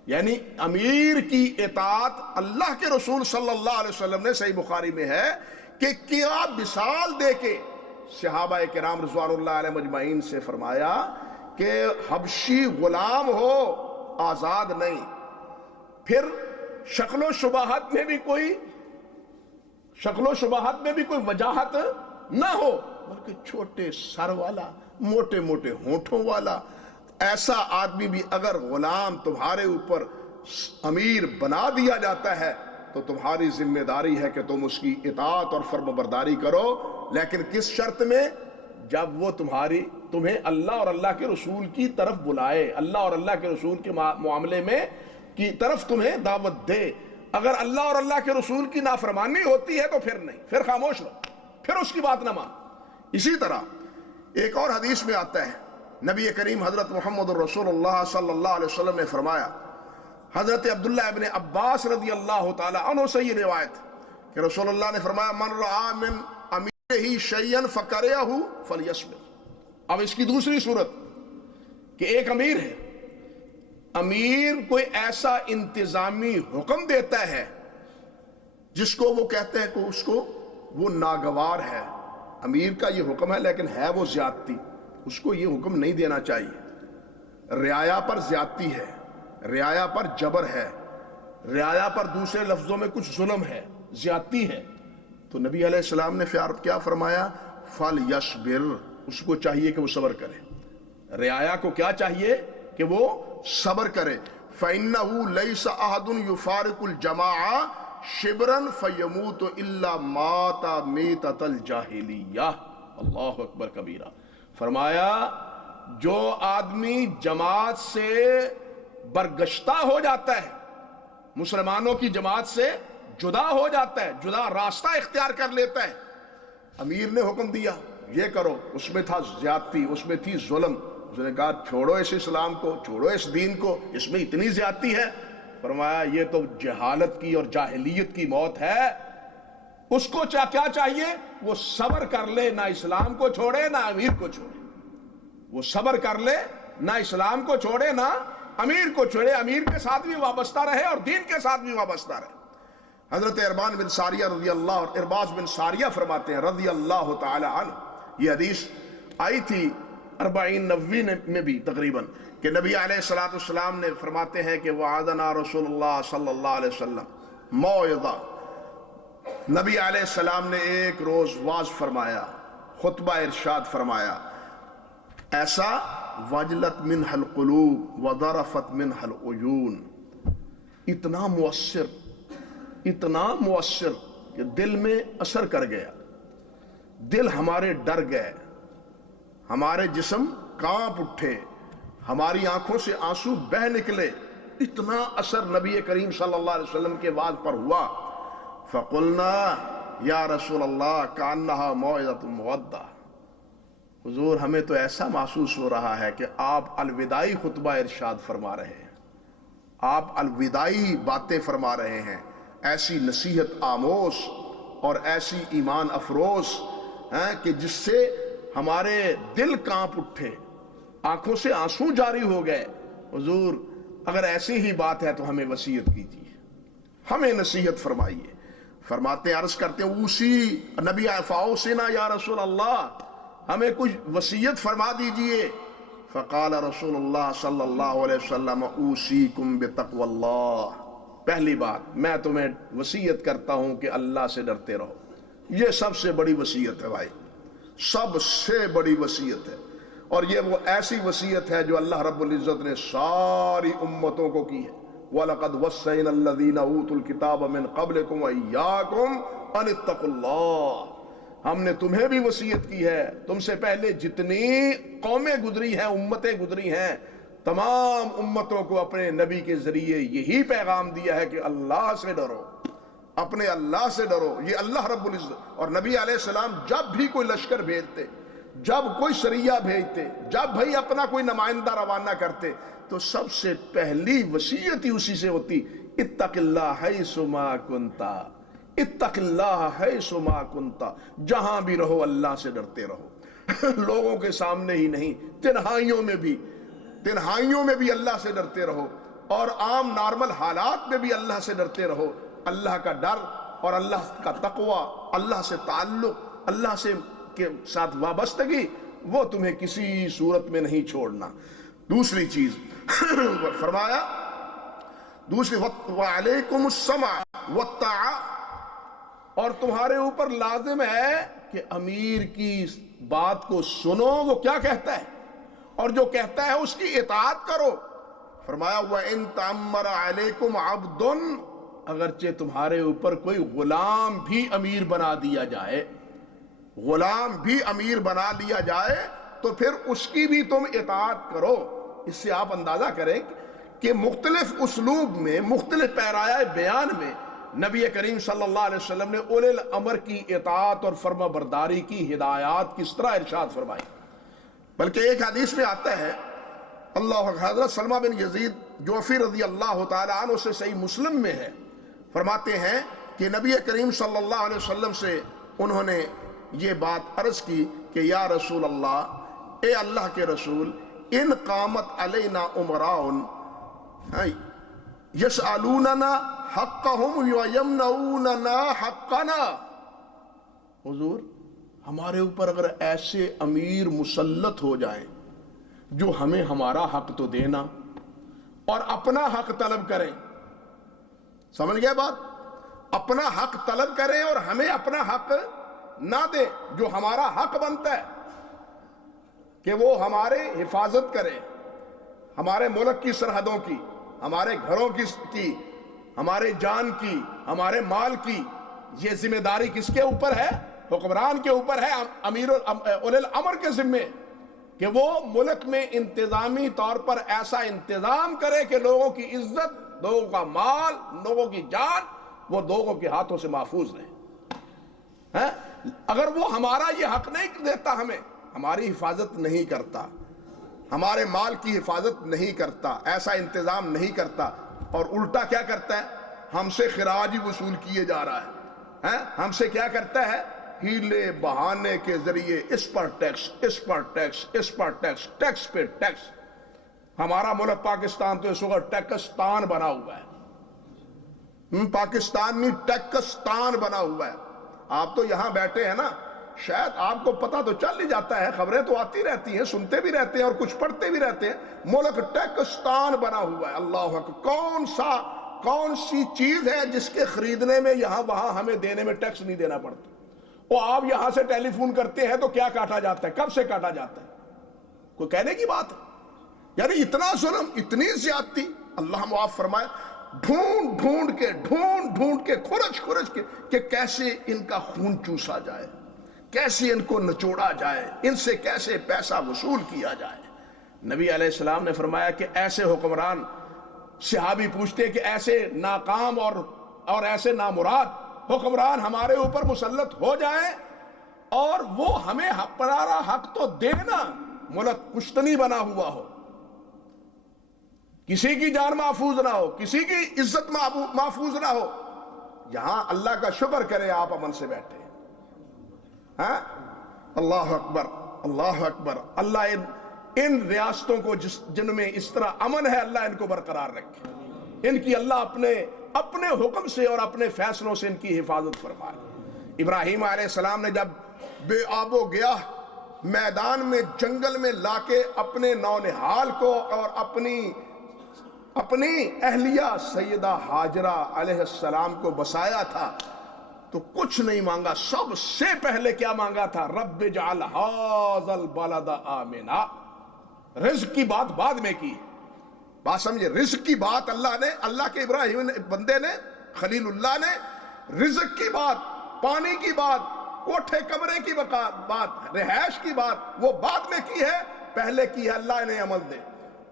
یعنی امیر کی اطاعت، اللہ کے رسول صلی اللہ علیہ وسلم نے صحیح بخاری میں ہے کہ کیا مثال دے کے صحابہ کرام رضوان اللہ علیہ مجمعین سے فرمایا کہ حبشی غلام ہو، آزاد نہیں، پھر شکل و شباہت میں بھی کوئی وجاہت نہ ہو، بلکہ چھوٹے سر والا، موٹے موٹے ہونٹوں والا ایسا آدمی بھی اگر غلام تمہارے اوپر امیر بنا دیا جاتا ہے تو تمہاری ذمہ داری ہے کہ تم اس کی اطاعت اور فرمانبرداری کرو، لیکن کس شرط میں؟ جب وہ تمہیں اللہ اور اللہ کے رسول کی طرف بلائے، اللہ اور اللہ کے رسول کے معاملے میں کی طرف تمہیں دعوت دے۔ اگر اللہ اور اللہ کے رسول کی نافرمانی ہوتی ہے تو پھر نہیں، پھر خاموش رہو، پھر اس کی بات نہ مان۔ اسی طرح ایک اور حدیث میں آتا ہے، نبی کریم حضرت محمد رسول اللہ صلی اللہ علیہ وسلم نے فرمایا، حضرت عبداللہ ابن عباس رضی اللہ تعالی عنہ سے یہ روایت کہ رسول اللہ نے فرمایا من رعا من امیرہ شیئا فکرہہ فلیصبر۔ اب اس کی دوسری صورت کہ ایک امیر ہے، امیر کوئی ایسا انتظامی حکم دیتا ہے جس کو وہ کہتے ہیں کہ اس کو وہ ناگوار ہے، امیر کا یہ حکم ہے لیکن ہے وہ زیادتی، اس کو یہ حکم نہیں دینا چاہیے، رعایا پر زیادتی ہے، رعایا پر جبر ہے، رعایا پر دوسرے لفظوں میں کچھ ظلم ہے، زیادتی ہے، تو نبی علیہ السلام نے کیا فرمایا؟ فَلْيَصْبِرْ، اس کو چاہیے کہ وہ صبر کرے، رعایا کو کیا چاہیے کہ وہ صبر کرے۔ فَإِنَّهُ لَيْسَ أَحَدٌ يُفَارِقُ الْجَمَاعَةَ شِبْرًا فَيَمُوتُ إِلَّا مَاتَ مِيتَةَ الْجَاهِلِيَّةِ۔ اللہ اکبر کبیرہ۔ فرمایا جو آدمی جماعت سے برگشتہ ہو جاتا ہے، مسلمانوں کی جماعت سے جدا ہو جاتا ہے، جدا راستہ اختیار کر لیتا ہے، امیر نے حکم دیا یہ کرو، اس میں تھا زیادتی، اس میں تھی ظلم، اس نے کہا چھوڑو اس اسلام کو، چھوڑو اس دین کو، اس میں اتنی زیادتی ہے، فرمایا یہ تو جہالت کی اور جاہلیت کی موت ہے۔ اس کو کیا چاہیے؟ وہ صبر کر لے، نہ اسلام کو چھوڑے نہ امیر کو چھوڑے، وہ صبر کر لے، نہ اسلام کو چھوڑے نہ امیر کو چھوڑے، امیر کے ساتھ بھی وابستہ رہے اور دین کے ساتھ بھی وابستہ رہے۔ حضرت ارباز بن ساریہ فرماتے ہیں رضی اللہ تعالی عنہ، یہ حدیث آئی تھی 40-90 میں بھی تقریباً، کہ نبی علیہ السلام نے فرماتے ہیں کہ وعدنا رسول اللہ صلی اللہ علیہ وسلم موعظہ، نبی علیہ السلام نے ایک روز واعظ فرمایا، خطبہ ارشاد فرمایا، ایسا وجلت منہ القلوب وضرفت منہ العیون، اتنا مؤثر کہ دل میں اثر کر گیا، دل ہمارے ڈر گئے، ہمارے جسم کانپ اٹھے، ہماری آنکھوں سے آنسو بہہ نکلے، اتنا اثر نبی کریم صلی اللہ علیہ وسلم کے واعظ پر ہوا۔ فقلنا یا رسول اللہ کانہا موعظۃ مودع، حضور ہمیں تو ایسا محسوس ہو رہا ہے کہ آپ الوداعی خطبہ ارشاد فرما رہے ہیں، آپ الوداعی باتیں فرما رہے ہیں، ایسی نصیحت آموز اور ایسی ایمان افروز ہیں کہ جس سے ہمارے دل کانپ اٹھے، آنکھوں سے آنسو جاری ہو گئے۔ حضور اگر ایسی ہی بات ہے تو ہمیں وصیت کیجیے، ہمیں نصیحت فرمائیے۔ فرماتے ہیں، عرض کرتے ہیں اوسی نبی فاوصنا یا رسول اللہ، ہمیں کچھ وصیت فرما دیجئے۔ فقال رسول اللہ صلی اللہ علیہ وسلم اوصیکم بتقوی اللہ، پہلی بات میں تمہیں وصیت کرتا ہوں کہ اللہ سے ڈرتے رہو، یہ سب سے بڑی وصیت ہے بھائی، سب سے بڑی وصیت ہے، اور یہ وہ ایسی وصیت ہے جو اللہ رب العزت نے ساری امتوں کو کی ہے۔ وَلَقَدْ وَصَّيْنَا الَّذِينَ أُوتُوا الْكِتَابَ مِنْ قَبْلِكُمْ وَإِيَّاكُمْ أَنِ اتَّقُوا اللَّهَ، ہم نے تمہیں بھی وصیت کی ہے، تم سے پہلے جتنی قومیں گزری ہیں، امتیں گزری ہیں، تمام امتوں کو اپنے نبی کے ذریعے یہی پیغام دیا ہے کہ اللہ سے ڈرو، اپنے اللہ سے ڈرو۔ یہ اللہ رب العزت اور نبی علیہ السلام جب بھی کوئی لشکر بھیجتے، جب کوئی سریہ بھیجتے، جب بھائی اپنا کوئی نمائندہ روانہ کرتے، تو سب سے پہلی وصیت ہی اسی سے ہوتی، اتق اللہ حیث ما کنت، اتق اللہ حیث ما کنت، جہاں بھی رہو اللہ سے ڈرتے رہو، لوگوں کے سامنے ہی نہیں، تنہائیوں میں بھی اللہ سے ڈرتے رہو، اور عام نارمل حالات میں بھی اللہ سے ڈرتے رہو۔ اللہ کا ڈر اور اللہ کا تقوی، اللہ سے تعلق، اللہ سے کے ساتھ وابستگی، وہ تمہیں کسی صورت میں نہیں چھوڑنا۔ دوسری چیز فرمایا، دوسری وَعَلَيْكُمُ السَّمْعَ وَالطَّاعَةَ، اور تمہارے اوپر لازم ہے کہ امیر کی بات کو سنو، وہ کیا کہتا ہے اور جو کہتا ہے اس کی اطاعت کرو۔ فرمایا وَإِن تَعَمَّرَ عَلَيْكُمْ عَبْدٌ، اگرچہ تمہارے اوپر کوئی غلام بھی امیر بنا دیا جائے، غلام بھی امیر بنا لیا جائے تو پھر اس کی بھی تم اطاعت کرو۔ اس سے آپ اندازہ کریں کہ مختلف اسلوب میں، مختلف پیرایہ بیان میں نبی کریم صلی اللہ علیہ وسلم نے اولی الامر کی اطاعت اور فرما برداری کی ہدایات کس طرح ارشاد فرمائی۔ بلکہ ایک حدیث میں آتا ہے، اللہ حضرت سلمہ بن یزید جوفی رضی اللہ تعالی عنہ سے صحیح مسلم میں ہے، فرماتے ہیں کہ نبی کریم صلی اللہ علیہ وسلم سے انہوں نے یہ بات عرض کی کہ یا رسول اللہ، اے اللہ کے رسول، ان قامت علینا امراء یسألوننا حقہم ویمنعوننا حقنا، حضور ہمارے اوپر اگر ایسے امیر مسلط ہو جائیں جو ہمیں ہمارا حق تو دینا اور اپنا حق طلب کریں، سمجھ گئے بات، اپنا حق طلب کریں اور ہمیں اپنا حق نہ دے جو ہمارا حق بنتا ہے کہ وہ ہمارے حفاظت کرے، ہمارے ملک کی سرحدوں کی، ہمارے گھروں کی، ہمارے جان کی، ہمارے مال کی، یہ ذمہ داری کس کے اوپر ہے؟ حکمران کے اوپر ہے، امیر اولی الامر کے ذمے کہ وہ ملک میں انتظامی طور پر ایسا انتظام کرے کہ لوگوں کی عزت، لوگوں کا مال، لوگوں کی جان وہ لوگوں کے ہاتھوں سے محفوظ رہے۔ اگر وہ ہمارا یہ حق نہیں دیتا، ہمیں ہماری حفاظت نہیں کرتا، ہمارے مال کی حفاظت نہیں کرتا، ایسا انتظام نہیں کرتا، اور الٹا کیا کرتا ہے، ہم سے خراج وصول کیے جا رہا ہے، ہم سے کیا کرتا ہے، ہیلے بہانے کے ذریعے اس پر ٹیکس، اس پر ٹیکس، اس پر ٹیکس، ٹیکس پہ ٹیکس۔ ہمارا ملک پاکستان تو اس وقت ٹیکستان بنا ہوا ہے، پاکستان میں ٹیکستان بنا ہوا ہے۔ آپ تو یہاں بیٹھے ہیں نا، شاید آپ کو پتہ تو چل ہی جاتا ہے، خبریں تو آتی رہتی ہیں، سنتے بھی رہتے ہیں اور کچھ پڑھتے بھی رہتے ہیں، ملک ٹیکستان بنا ہوا ہے۔ اللہ اکبر! کون سی چیز ہے جس کے خریدنے میں یہاں وہاں ہمیں دینے میں ٹیکس نہیں دینا پڑتا؟ وہ آپ یہاں سے ٹیلی فون کرتے ہیں تو کیا کاٹا جاتا ہے، کب سے کاٹا جاتا ہے؟ کوئی کہنے کی بات ہے؟ یعنی اتنا ظلم، اتنی زیادتی، اللہ معاف فرمائے، ڈھونڈ ڈھونڈ کے کھرچ کے کہ کیسے ان کا خون چوسا جائے، کیسے ان کو نچوڑا جائے، ان سے کیسے پیسہ وصول کیا جائے۔ نبی علیہ السلام نے فرمایا کہ ایسے حکمران، صحابی پوچھتے کہ ایسے ناکام اور ایسے نامراد حکمران ہمارے اوپر مسلط ہو جائیں اور وہ ہمیں ہمارا حق تو دینا، ملک کشتنی بنا ہوا ہو، کسی کی جان محفوظ نہ ہو، کسی کی عزت محفوظ نہ ہو، یہاں اللہ کا شکر کرے آپ امن سے بیٹھے۔ اللہ اکبر، اللہ اکبر! اللہ ان ریاستوں کو جن میں اس طرح امن ہے، اللہ ان کو برقرار رکھے، ان کی اللہ اپنے حکم سے اور اپنے فیصلوں سے ان کی حفاظت فرمائے۔ ابراہیم علیہ السلام نے جب بے آب و گیاہ میدان میں، جنگل میں لا کے اپنے نونہال کو اور اپنی اہلیہ سیدہ ہاجرہ علیہ السلام کو بسایا تھا تو کچھ نہیں مانگا، سب سے پہلے کیا مانگا تھا؟ رب اجعل ھذا البلد آمنا۔ رزق کی بات بعد میں کی، بات سمجھے، رزق کی بات اللہ کے ابراہیم بندے نے، خلیل اللہ نے رزق کی بات، پانی کی بات، کوٹھے کمرے کی بات، رہائش کی بات وہ بعد میں کی ہے، پہلے کی ہے اللہ انہیں امن دے۔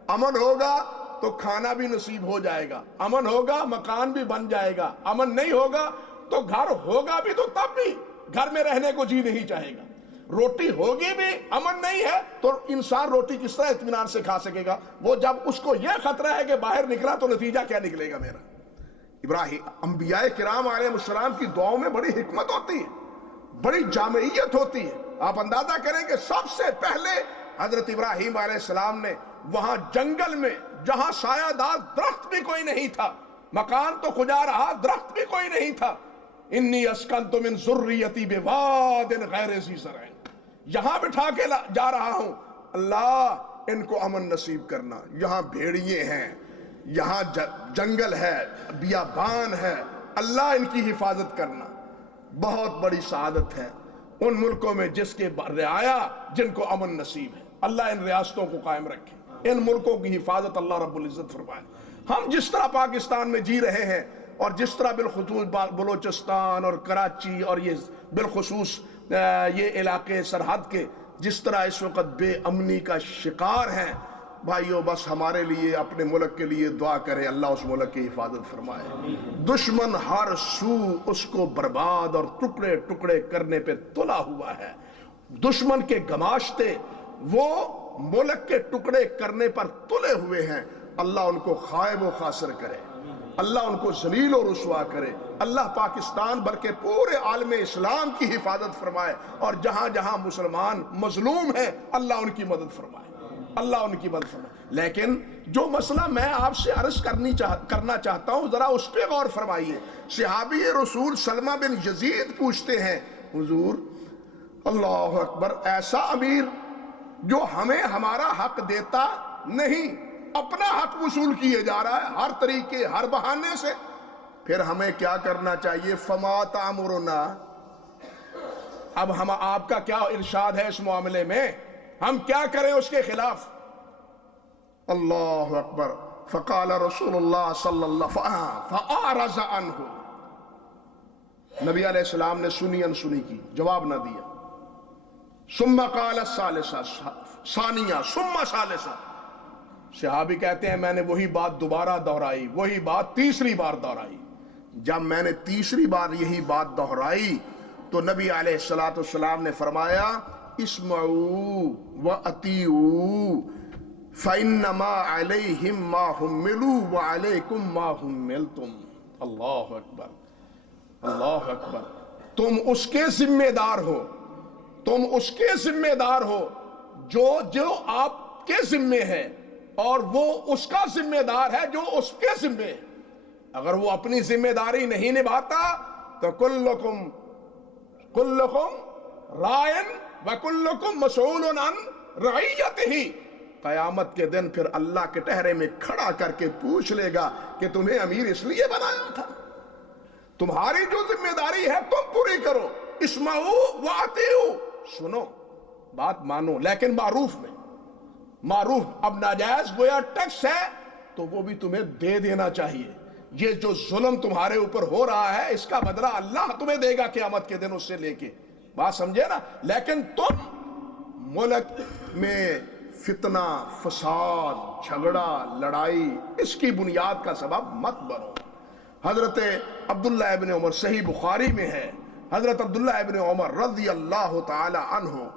امن ہوگا تو کھانا بھی نصیب ہو جائے گا، امن ہوگا مکان بھی بن جائے گا، امن نہیں ہوگا تو گھر ہوگا بھی تو تب بھی گھر میں رہنے کو جی نہیں چاہے گا، روٹی ہوگی بھی، امن نہیں ہے تو انسان روٹی کس طرح اطمینان سے کھا سکے گا؟ وہ جب اس کو یہ خطرہ ہے کہ باہر نکلا تو نتیجہ کیا نکلے گا میرا؟ ابراہیم، انبیاء کرام علیہ السلام کی دعاؤں میں بڑی حکمت ہوتی ہے، بڑی جامعیت ہوتی ہے۔ آپ اندازہ کریں کہ سب سے پہلے حضرت ابراہیم علیہ السلام نے وہاں جنگل میں، جہاں سایہ دار درخت بھی کوئی نہیں تھا، مکان تو کھجا رہا، درخت بھی کوئی نہیں تھا، انی اسکنت من ذریتی بواد غیر ذی زرع، یہاں بٹھا کے جا رہا ہوں، اللہ ان کو امن نصیب کرنا، یہاں بھیڑیے ہیں، یہاں جنگل ہے، بیابان ہے، اللہ ان کی حفاظت کرنا۔ بہت بڑی سعادت ہے ان ملکوں میں جس کے رعایا جن کو امن نصیب ہے، اللہ ان ریاستوں کو قائم رکھے، ان ملکوں کی حفاظت اللہ رب العزت فرمائے۔ ہم جس طرح پاکستان میں جی رہے ہیں اور جس طرح بالخصوص بلوچستان اور کراچی اور یہ بالخصوص یہ علاقے سرحد کے جس طرح اس وقت بے امنی کا شکار ہیں، بھائیو بس ہمارے لیے، اپنے ملک کے لیے دعا کریں، اللہ اس ملک کی حفاظت فرمائے۔ دشمن ہر سو اس کو برباد اور ٹکڑے ٹکڑے کرنے پہ تلا ہوا ہے، دشمن کے گماشتے وہ ملک کے ٹکڑے کرنے پر تلے ہوئے ہیں، اللہ ان کو خائب و خاسر کرے، اللہ ان کو ذلیل و رسوا کرے، اللہ پاکستان بلکہ پورے عالم اسلام کی حفاظت فرمائے، اور جہاں جہاں مسلمان مظلوم ہیں اللہ ان کی مدد فرمائے، اللہ ان کی مدد فرمائے۔ لیکن جو مسئلہ میں آپ سے عرض کرنا چاہتا ہوں، ذرا اس پہ غور فرمائیے۔ صحابی رسول سلمہ بن یزید پوچھتے ہیں، حضور اللہ اکبر، ایسا امیر جو ہمیں ہمارا حق دیتا نہیں، اپنا حق وصول کیے جا رہا ہے ہر طریقے، ہر بہانے سے، پھر ہمیں کیا کرنا چاہیے؟ فما تأمرنا، اب ہم آپ کا کیا ارشاد ہے اس معاملے میں، ہم کیا کریں اس کے خلاف؟ اللہ اکبر۔ فقال رسول اللہ صلی اللہ فأعرض عنہ، نبی علیہ السلام نے سنی انسنی کی، جواب نہ دیا۔ ثم قال الثالثہ، ثانیہ ثم ثالثہ. صحابی کہتے ہیں میں نے وہی بات دوبارہ دہرائی, وہی بات تیسری بار دہرائی. جب میں نے تیسری بار یہی بات دہرائی تو نبی علیہ الصلوۃ والسلام نے فرمایا اسمعوا واطیعوا فانما علیہم ما حملوا وعلیکم ما حملتم. اللہ اکبر, اللہ اکبر. تم اس کے ذمہ دار ہو, تم اس کے ذمہ دار ہو جو آپ کے ذمے ہے, اور وہ اس کا ذمہ دار ہے جو اس کے ذمے ہے. اگر وہ اپنی ذمہ داری نہیں نبھاتا تو کلکم رائن وکلکم مسئول عن رعیتہ. قیامت کے دن پھر اللہ کے ٹہرے میں کھڑا کر کے پوچھ لے گا کہ تمہیں امیر اس لیے بنایا تھا, تمہاری جو ذمہ داری ہے تم پوری کرو. اسمعوا واطیعوا, سنو بات مانو لیکن معروف میں. معروف اب ناجائز گویا ٹیکس ہے تو وہ بھی تمہیں دے دینا چاہیے. یہ جو ظلم تمہارے اوپر ہو رہا ہے اس کا بدلہ اللہ تمہیں دے گا قیامت کے دن اس سے لے کے. بات سمجھے نا. لیکن تم ملک میں فتنہ, فساد, جھگڑا, لڑائی اس کی بنیاد کا سبب مت بنو. حضرت عبداللہ ابن عمر, صحیح بخاری میں ہے, حضرت عبداللہ ابن عمر رضی اللہ تعالی عنہ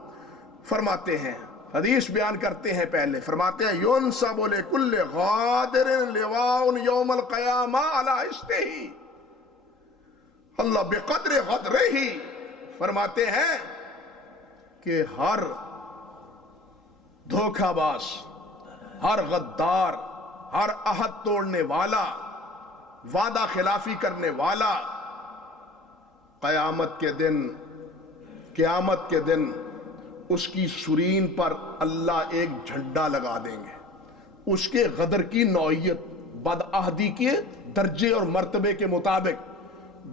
فرماتے ہیں, حدیث بیان کرتے ہیں, پہلے فرماتے ہیں یونسب لکل غادر لواء یوم القیامہ علی عشتہ, اللہ بقدر غدرہ. فرماتے ہیں کہ ہر دھوکہ باز, ہر غدار, ہر عہد توڑنے والا, وعدہ خلافی کرنے والا, قیامت کے دن اس کی سرین پر اللہ ایک جھنڈا لگا دیں گے. اس کے غدر کی نوعیت بدعہدی کے درجے اور مرتبے کے مطابق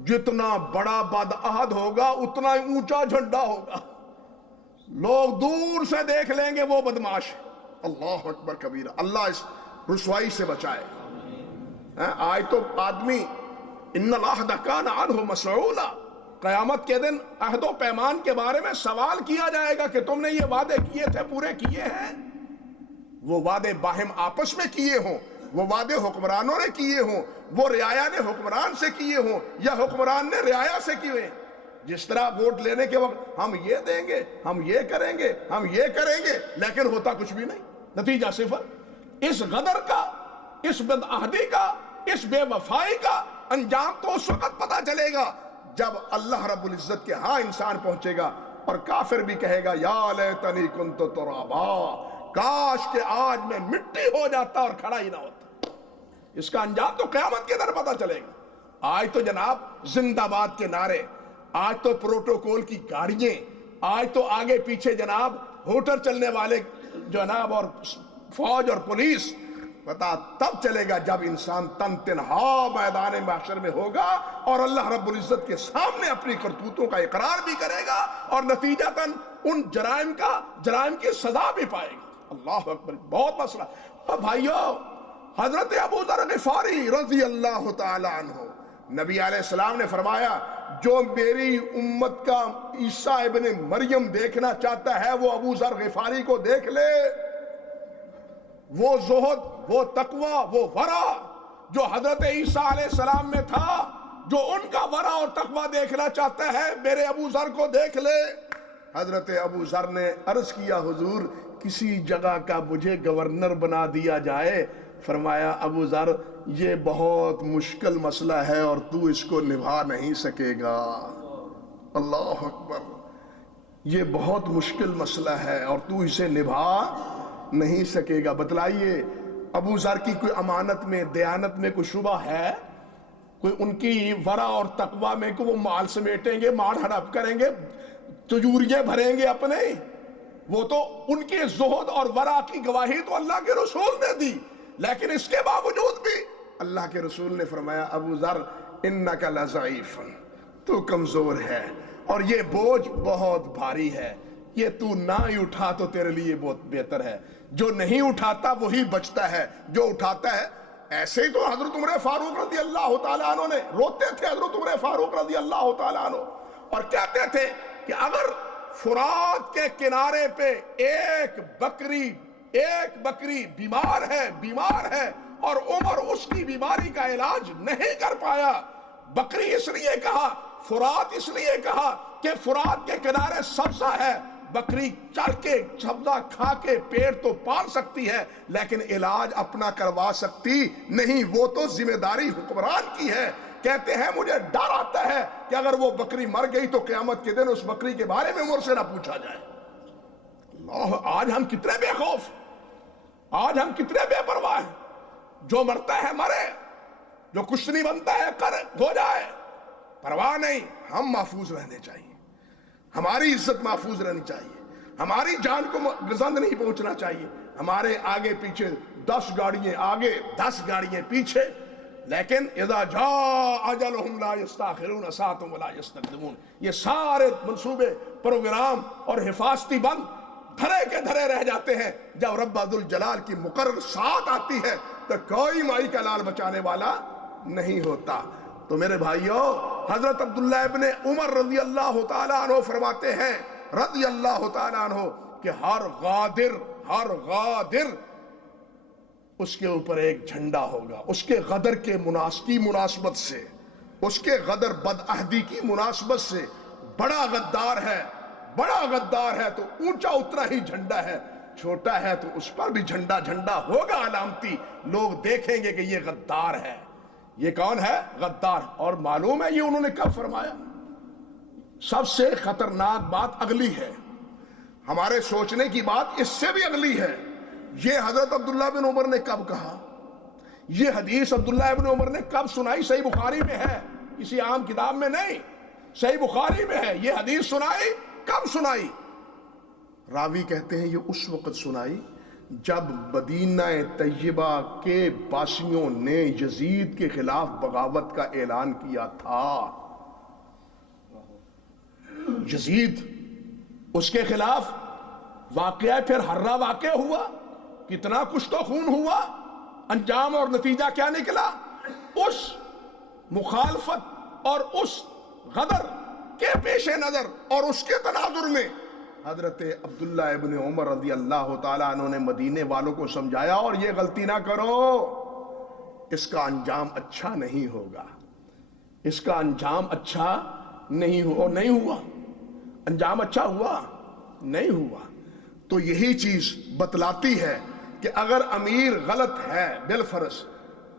جتنا بڑا بدعہد ہوگا اتنا اونچا جھنڈا ہوگا. لوگ دور سے دیکھ لیں گے وہ بدماش. اللہ اکبر کبیرہ. اللہ اس رسوائی سے بچائے. آج تو آدمی ان العہد کان عنہ مسئولا, قیامت کے دن عہد و پیمان کے بارے میں سوال کیا جائے گا کہ تم نے یہ وعدے کیے تھے پورے کیے ہیں؟ وہ وعدے باہم آپس میں کیے ہوں, وہ وعدے حکمرانوں نے کیے ہوں, وہ رعایا نے حکمران سے کیے ہوں, یا حکمران نے رعایا سے کیے. جس طرح ووٹ لینے کے وقت ہم یہ دیں گے, ہم یہ کریں گے, ہم یہ کریں گے, لیکن ہوتا کچھ بھی نہیں, نتیجہ صفر. اس غدر کا, اس بدعہدی کا, اس بے وفائی کا انجام تو اس وقت پتا چلے گا جب اللہ رب العزت کے ہاں انسان پہنچے گا, اور کافر بھی کہے گا یا لیتنی کنت ترابا, کاش کہ آج میں مٹی ہو جاتا اور کھڑا ہی نہ ہوتا. اس کا انجام تو قیامت کے دن پتا چلے گا. آج تو جناب زندہ باد کے نعرے, آج تو پروٹوکول کی گاڑیاں, آج تو آگے پیچھے جناب ہوٹر چلنے والے جناب اور فوج اور پولیس. پتا تب چلے گا جب انسان تن تنہا میدان محشر میں ہوگا اور اللہ رب العزت کے سامنے اپنی کرتوتوں کا اقرار بھی کرے گا, اور نتیجتاً ان جرائم کی سزا بھی پائے گا. اللہ اکبر. بہت مسئلہ. اور بھائیو, حضرت ابو ذر غفاری رضی اللہ تعالی عنہ, نبی علیہ السلام نے فرمایا جو میری امت کا عیسیٰ ابن مریم دیکھنا چاہتا ہے وہ ابو ذر غفاری کو دیکھ لے. وہ زہد, وہ تقوی, وہ ورع جو حضرت عیسیٰ علیہ السلام میں تھا, جو ان کا ورع اور تقوی دیکھنا چاہتا ہے میرے ابو ذر کو دیکھ لے. حضرت ابو ذر نے عرض کیا حضور کسی جگہ کا مجھے گورنر بنا دیا جائے. فرمایا ابو ذر یہ بہت مشکل مسئلہ ہے اور تو اس کو نبھا نہیں سکے گا. اللہ اکبر. یہ بہت مشکل مسئلہ ہے اور تو اسے نبھا نہیں سکے گا. بتلائیے ابو ذر کی کوئی امانت میں, دیانت میں کوئی شبہ ہے؟ کوئی ان کی ورع اور تقوی میں کہ وہ مال سمیٹیں گے, مال ہڑپ کریں گے, تجوریے بھریں گے اپنے؟ وہ تو ان کے زہد اور ورع کی گواہی تو اللہ کے رسول نے دی, لیکن اس کے باوجود بھی اللہ کے رسول نے فرمایا ابو ذر انک لضعیف, تو کمزور ہے اور یہ بوجھ بہت بھاری ہے, یہ تو نہ ہی اٹھا تو تیرے لیے بہت بہتر ہے. جو نہیں اٹھاتا وہی بچتا ہے, جو اٹھاتا ہے. ایسے ہی تو حضرت عمر فاروق رضی اللہ تعالیٰ عنہ نے روتے تھے, حضرت عمر فاروق رضی اللہ تعالیٰ عنہ, اور کہتے تھے کہ اگر فرات کے کنارے پہ ایک بکری بیمار ہے اور عمر اس کی بیماری کا علاج نہیں کر پایا. بکری اس لیے کہا، فرات اس لیے کہا کہ فرات کے کنارے سبزہ ہے، بکری چر کے سبزہ کھا کے پیٹ تو پال سکتی ہے لیکن علاج اپنا کروا سکتی نہیں، وہ تو ذمہ داری حکمران کی ہے. کہتے ہیں مجھے ڈر آتا ہے کہ اگر وہ بکری مر گئی تو قیامت کے دن اس بکری کے بارے میں عمر سے نہ پوچھا جائے. اللہ، آج ہم کتنے بے خوف، آج ہم کتنے بے پرواہ ہیں. جو مرتا ہے مرے، جو کچھ نہیں بنتا ہے ہو جائے، پرواہ نہیں. ہم محفوظ رہنے چاہیے، ہماری عزت محفوظ رہنی چاہیے، ہماری جان کو گزند نہیں پہنچنا چاہیے. ہمارے آگے پیچھے 10 گاڑیاں آگے 10 گاڑیاں پیچھے، لیکن اذا جاء اجلہم لا یستاخرون ساعۃ ولا یستقدمون. یہ سارے منصوبے، پروگرام اور حفاظتی بند دھرے کے دھرے رہ جاتے ہیں. جب رب ذوالجلال کی مقرر ساتھ آتی ہے تو کوئی مائی کا لال بچانے والا نہیں ہوتا. تو میرے بھائیوں، حضرت عبداللہ ابن عمر رضی اللہ تعالیٰ عنہ فرماتے ہیں رضی اللہ تعالیٰ عنہ کہ ہر غادر اس کے اوپر ایک جھنڈا ہوگا. اس کے غدر کے مناسبت سے، اس کے غدر بدعہدی کی مناسبت سے، بڑا غدار ہے تو اونچا اتنا ہی جھنڈا ہے، چھوٹا ہے تو اس پر بھی جھنڈا ہوگا علامتی. لوگ دیکھیں گے کہ یہ غدار ہے. یہ کون ہے؟ غدار. اور معلوم ہے یہ انہوں نے کب فرمایا؟ سب سے خطرناک بات اگلی ہے، ہمارے سوچنے کی بات اس سے بھی اگلی ہے. یہ حضرت عبداللہ بن عمر نے کب کہا؟ یہ حدیث عبداللہ ابن عمر نے کب سنائی؟ صحیح بخاری میں ہے، کسی عام کتاب میں نہیں، صحیح بخاری میں ہے. یہ حدیث سنائی کب سنائی؟ راوی کہتے ہیں یہ اس وقت سنائی جب مدینہ طیبہ کے باسیوں نے یزید کے خلاف بغاوت کا اعلان کیا تھا. یزید، اس کے خلاف واقعہ پھر ہررا واقع ہوا، کتنا کچھ تو خون ہوا، انجام اور نتیجہ کیا نکلا؟ اس مخالفت اور اس غدر کے پیش نظر اور اس کے تناظر میں حضرت عبداللہ ابن عمر رضی اللہ تعالیٰ عنہ نے مدینے والوں کو سمجھایا اور یہ غلطی نہ کرو، اس کا انجام اچھا نہیں ہوگا، اس کا انجام اچھا نہیں ہوا. اور نہیں ہوا، انجام اچھا ہوا نہیں ہوا. تو یہی چیز بتلاتی ہے کہ اگر امیر غلط ہے بالفرض،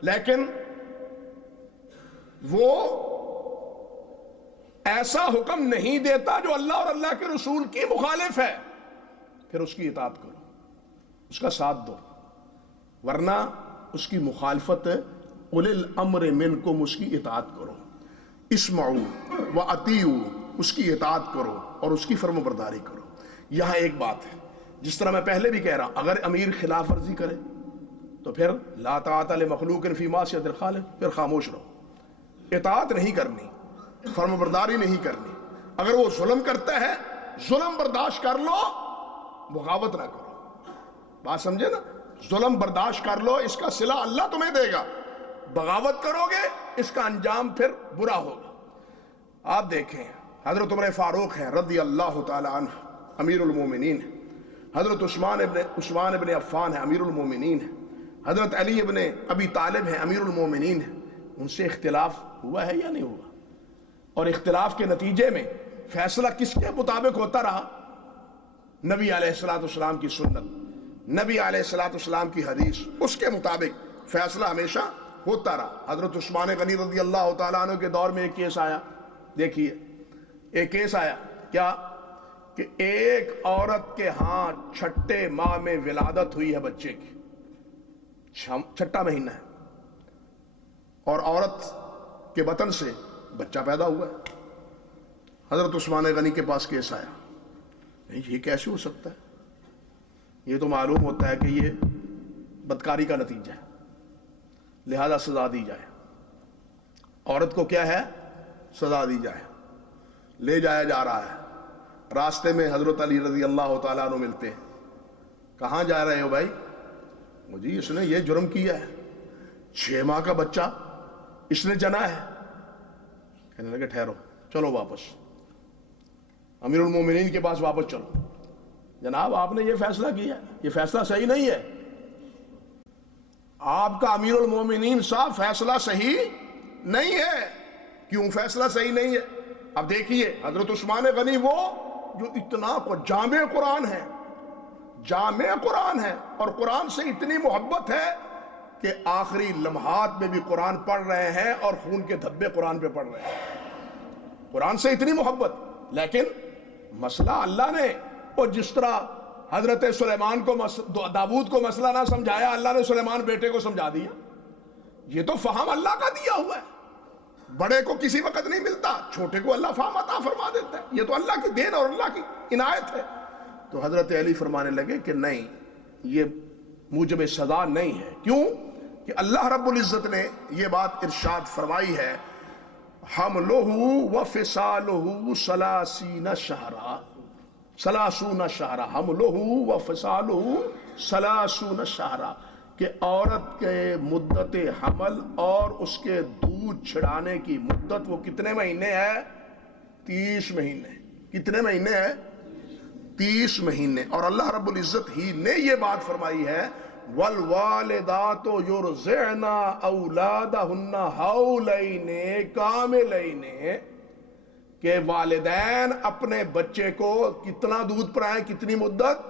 لیکن وہ ایسا حکم نہیں دیتا جو اللہ اور اللہ کے رسول کی مخالف ہے، پھر اس کی اطاعت کرو، اس کا ساتھ دو. ورنہ اس کی مخالفت اولي الامر منکم، اس کی اطاعت کرو. اسمعوا واطیعوا، اس کی اطاعت کرو اور اس کی فرم برداری کرو. یہاں ایک بات ہے، جس طرح میں پہلے بھی کہہ رہا ہوں، اگر امیر خلاف ورزی کرے تو پھر لا طاعۃ لمخلوق فی معصیۃ الخالق، پھر خاموش رہو، اطاعت نہیں کرنی، فرم برداری نہیں کرنی. اگر وہ ظلم کرتا ہے، ظلم برداشت کر لو، بغاوت نہ کرو. بات سمجھے نا؟ ظلم برداشت کر لو، اس کا صلہ اللہ تمہیں دے گا. بغاوت کرو گے اس کا انجام پھر برا ہوگا. آپ دیکھیں حضرت عمر فاروق ہیں رضی اللہ تعالی عنہ، امیر المومنین ہیں. حضرت عثمان ابن عفان ہیں، امیر المومنین ہیں. حضرت علی ابن ابی طالب ہیں، امیر المومنین ہیں. ان سے اختلاف ہوا ہے یا نہیں ہوا؟ اور اختلاف کے نتیجے میں فیصلہ کس کے مطابق ہوتا رہا؟ نبی علیہ الصلوۃ والسلام کی سنت، نبی علیہ الصلوۃ والسلام کی حدیث، اس کے مطابق فیصلہ ہمیشہ ہوتا رہا. حضرت عثمان غنی رضی اللہ تعالیٰ عنہ کے دور میں ایک کیس آیا. دیکھیے ایک کیس آیا کیا کہ ایک عورت کے ہاں چھٹے ماہ میں ولادت ہوئی ہے بچے کی، چھٹا مہینہ ہے، اور عورت کے بطن سے بچہ پیدا ہوا ہے. حضرت عثمان غنی کے پاس کیس آیا، نہیں یہ کیسے ہو سکتا ہے؟ یہ تو معلوم ہوتا ہے کہ یہ بدکاری کا نتیجہ ہے، لہذا سزا دی جائے. عورت کو کیا ہے؟ سزا دی جائے. لے جایا جا رہا ہے، راستے میں حضرت علی رضی اللہ تعالیٰ عنہ ملتے ہیں. کہاں جا رہے ہو بھائی؟ مجھے اس نے یہ جرم کیا ہے، 6 ماہ کا بچہ اس نے جنا ہے. کہنے لگے ٹھہرو، چلو واپس. امیر المومنین کے پاس واپس چلو، جناب آپ نے یہ فیصلہ کیا، یہ فیصلہ صحیح نہیں ہے، آپ کا امیر المومنین صاحب فیصلہ صحیح نہیں ہے۔ کیوں فیصلہ صحیح نہیں ہے؟ اب دیکھیے حضرت عثمان غنی وہ جو اتنا جامع قرآن ہے، جامع قرآن ہے، اور قرآن سے اتنی محبت ہے کہ آخری لمحات میں بھی قرآن پڑھ رہے ہیں اور خون کے دھبے قرآن پہ پڑھ رہے ہیں، قرآن سے اتنی محبت۔ لیکن مسئلہ اللہ نے، اور جس طرح حضرت سلیمان کو داؤد کو مسئلہ نہ سمجھایا، اللہ نے سلیمان بیٹے کو سمجھا دیا۔ یہ تو فہم اللہ کا دیا ہوا ہے، بڑے کو کسی وقت نہیں ملتا، چھوٹے کو اللہ فہم عطا فرما دیتا ہے، یہ تو اللہ کی دین اور اللہ کی عنایت ہے۔ تو حضرت علی فرمانے لگے کہ نہیں، یہ موجب سزا نہیں ہے۔ کیوں کہ اللہ رب العزت نے یہ بات ارشاد فرمائی ہے، حملہ وفصالہ ثلاثین شہرا، ثلاثون شہرا، حملہ وفصالہ ثلاثون شہرا، کہ عورت کے مدت حمل اور اس کے دودھ چھڑانے کی مدت وہ کتنے مہینے ہے؟ 30 مہینے۔ کتنے مہینے ہے؟ 30 مہینے۔ اور اللہ رب العزت ہی نے یہ بات فرمائی ہے، والوالدات یرضعن اولادہن حولین کاملین، کہ والدین اپنے بچے کو کتنا دودھ پلائیں، کتنی مدت؟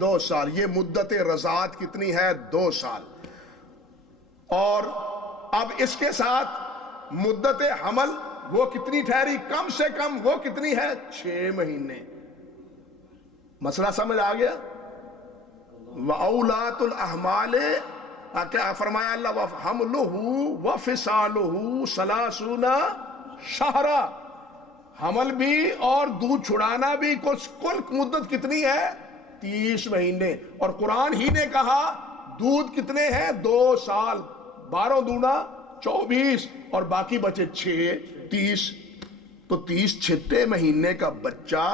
2 سال۔ یہ مدت رضاعت کتنی ہے؟ 2 سال۔ اور اب اس کے ساتھ مدت حمل وہ کتنی ٹھہری؟ کم سے کم وہ کتنی ہے؟ 6 مہینے۔ مسئلہ سمجھ آ گیا؟ وَأَوْلَاتُ الْأَحْمَالِ، کیا فرمایا اللہ؟ وَحَمْلُهُ وَفِصَالُهُ 30 شہرا، حمل بھی اور دودھ چھڑانا بھی کل مدت کتنی ہے؟ 30 مہینے۔ اور قرآن ہی نے کہا دودھ کتنے ہیں؟ 2 سال، 12 دونا 24، اور باقی بچے 6، 30۔ تو 30 چھٹے مہینے کا بچہ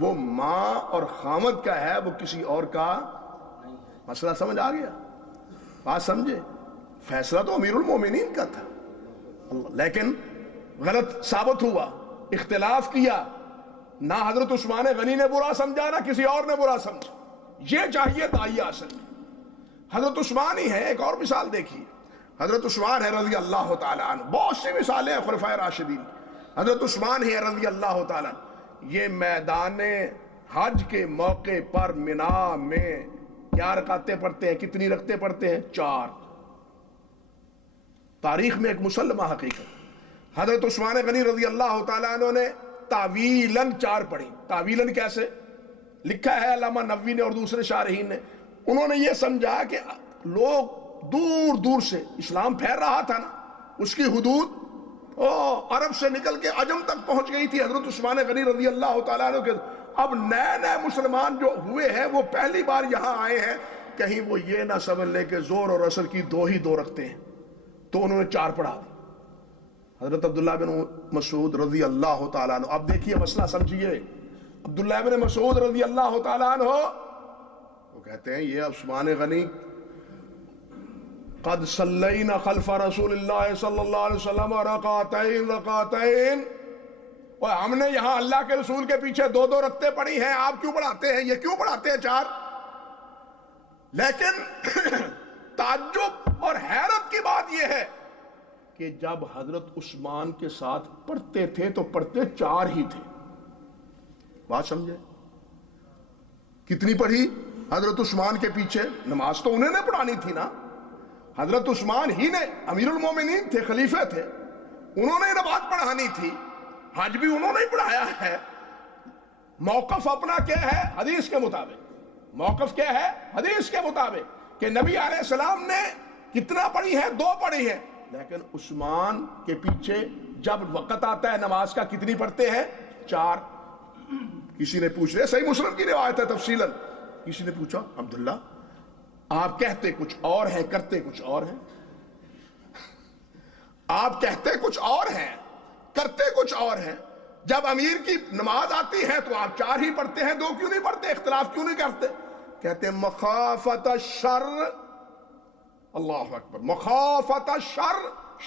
وہ ماں اور خامد کا ہے، وہ کسی اور کا۔ مسئلہ سمجھ آ گیا؟ بات سمجھے؟ فیصلہ تو امیر المومنین کا تھا، لیکن غلط ثابت ہوا، اختلاف کیا، نہ حضرت عثمان غنی نے برا سمجھا نہ کسی اور نے برا سمجھا۔ یہ چاہیے داعیہ اصل میں حضرت عثمان ہی ہے۔ ایک اور مثال دیکھیے، حضرت عثمان ہے رضی اللہ تعالیٰ عنہ، بہت سی مثالیں ہیں خلفائے راشدین۔ حضرت عثمان ہی ہے رضی اللہ تعالیٰ عنہ، یہ میدان حج کے موقع پر منا میں کیا رکعتیں پڑھتے ہیں؟ کتنی رکعتیں پڑھتے ہیں؟ 4۔ تاریخ میں ایک مسلمہ حقیقت، حضرت عثمان غنی رضی اللہ تعالیٰ عنہ نے تعویلاً 4 پڑھی۔ تعویلاً کیسے؟ لکھا ہے علامہ نووی نے اور دوسرے شارحین نے، انہوں نے یہ سمجھا کہ لوگ دور دور سے، اسلام پھیل رہا تھا نا، اس کی حدود عرب سے نکل کے عجم تک پہنچ گئی تھی حضرت عثمان غنی رضی اللہ تعالیٰ عنہ کے۔ اب نئے مسلمان جو ہوئے ہیں وہ پہلی بار یہاں آئے ہیں، کہیں وہ یہ نہ سمجھ لے کہ زور اور اثر کی 2 رکھتے ہیں، تو انہوں نے 4 پڑھا دی۔ حضرت عبداللہ بن مسعود رضی اللہ تعالیٰ عنہ، اب دیکھیے مسئلہ سمجھیے، عبداللہ بن مسعود رضی اللہ تعالیٰ عنہ وہ کہتے ہیں یہ عثمان غنی قد صلینا خلف رسول اللہ صلی اللہ علیہ وسلم رکعتین، اور ہم نے یہاں اللہ کے رسول کے پیچھے 2 رکعتیں پڑھی ہیں، آپ کیوں پڑھاتے ہیں؟ یہ کیوں پڑھاتے ہیں 4؟ لیکن تعجب اور حیرت کی بات یہ ہے کہ جب حضرت عثمان کے ساتھ پڑھتے تھے تو پڑھتے 4 ہی تھے۔ بات سمجھے؟ کتنی پڑھی حضرت عثمان کے پیچھے؟ نماز تو انہیں نے پڑھانی تھی نا، حضرت عثمان ہی نے امیر المومنین تھے، خلیفہ تھے، انہوں نے نماز پڑھانی تھی، حج بھی انہوں نے پڑھایا ہے۔ موقف اپنا کیا ہے؟ حدیث کے مطابق۔ موقف کیا ہے؟ حدیث کے مطابق، کہ نبی علیہ السلام نے کتنا پڑھی ہے؟ 2 پڑھی ہے، لیکن عثمان کے پیچھے جب وقت آتا ہے نماز کا کتنی پڑھتے ہیں؟ 4۔ کسی نے پوچھ لیا، صحیح مسلم کی روایت ہے تفصیلاً، کسی نے پوچھا عبداللہ آپ کہتے کچھ اور ہیں کرتے کچھ اور ہیں، آپ کہتے کچھ اور ہیں کرتے کچھ اور ہیں، جب امیر کی نماز آتی ہے تو آپ 4 ہی پڑھتے ہیں، 2 کیوں نہیں پڑھتے؟ اختلاف کیوں نہیں کرتے؟ کہتے ہیں مخافت الشر، اللہ اکبر، مخافت الشر،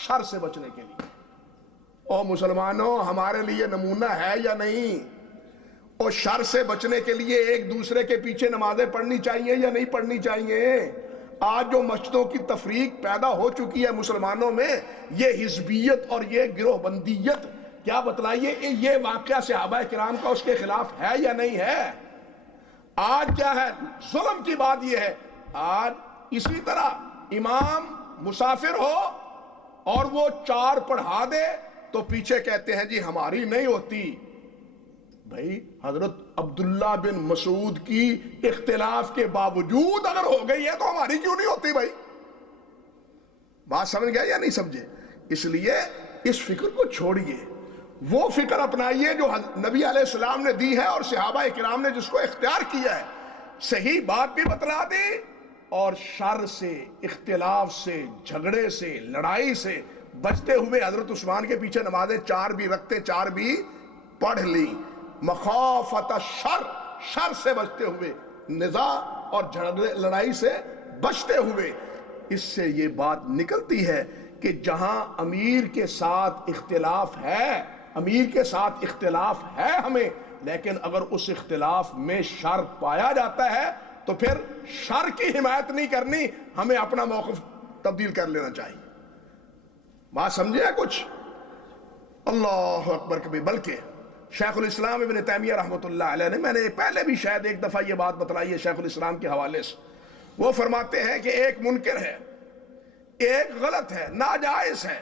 شر سے بچنے کے لیے۔ او مسلمانوں، ہمارے لیے نمونہ ہے یا نہیں؟ اور شر سے بچنے کے لیے ایک دوسرے کے پیچھے نمازیں پڑھنی چاہیے یا نہیں پڑھنی چاہیے؟ آج جو مسجدوں کی تفریق پیدا ہو چکی ہے مسلمانوں میں، یہ حزبیت اور یہ گروہ بندیت، کیا بتلائیے یہ واقعہ صحابہ کرام کا اس کے خلاف ہے یا نہیں ہے؟ آج کیا ہے ظلم کی بات یہ ہے، آج اسی طرح امام مسافر ہو اور وہ 4 پڑھا دے تو پیچھے کہتے ہیں جی ہماری نہیں ہوتی۔ بھائی حضرت عبداللہ بن مسعود کی اختلاف کے باوجود اگر ہو گئی ہے تو ہماری کیوں نہیں ہوتی؟ بھائی بات سمجھ گیا یا نہیں سمجھے؟ اس لیے اس فکر کو چھوڑیے، وہ فکر اپنائیے جو نبی علیہ السلام نے دی ہے اور صحابہ کرام نے جس کو اختیار کیا ہے، صحیح بات بھی بتلا دی اور شر سے، اختلاف سے، جھگڑے سے، لڑائی سے بچتے ہوئے حضرت عثمان کے پیچھے نمازیں 4 بھی رکھتے، 4 بھی پڑھ لی، مخافت شر، شر سے بچتے ہوئے، نزاع اور جھگڑے لڑائی سے بچتے ہوئے۔ اس سے یہ بات نکلتی ہے کہ جہاں امیر کے ساتھ اختلاف ہے، امیر کے ساتھ اختلاف ہے ہمیں، لیکن اگر اس اختلاف میں شر پایا جاتا ہے تو پھر شر کی حمایت نہیں کرنی، ہمیں اپنا موقف تبدیل کر لینا چاہیے۔ بات سمجھے کچھ؟ اللہ اکبر کبھی۔ بلکہ شیخ الاسلام ابن تیمیہ رحمۃ اللہ علیہ نے، میں نے پہلے بھی شاید ایک دفعہ یہ بات بتلائی ہے شیخ الاسلام کے حوالے سے، وہ فرماتے ہیں کہ ایک منکر ہے، ایک غلط ہے، ناجائز ہے،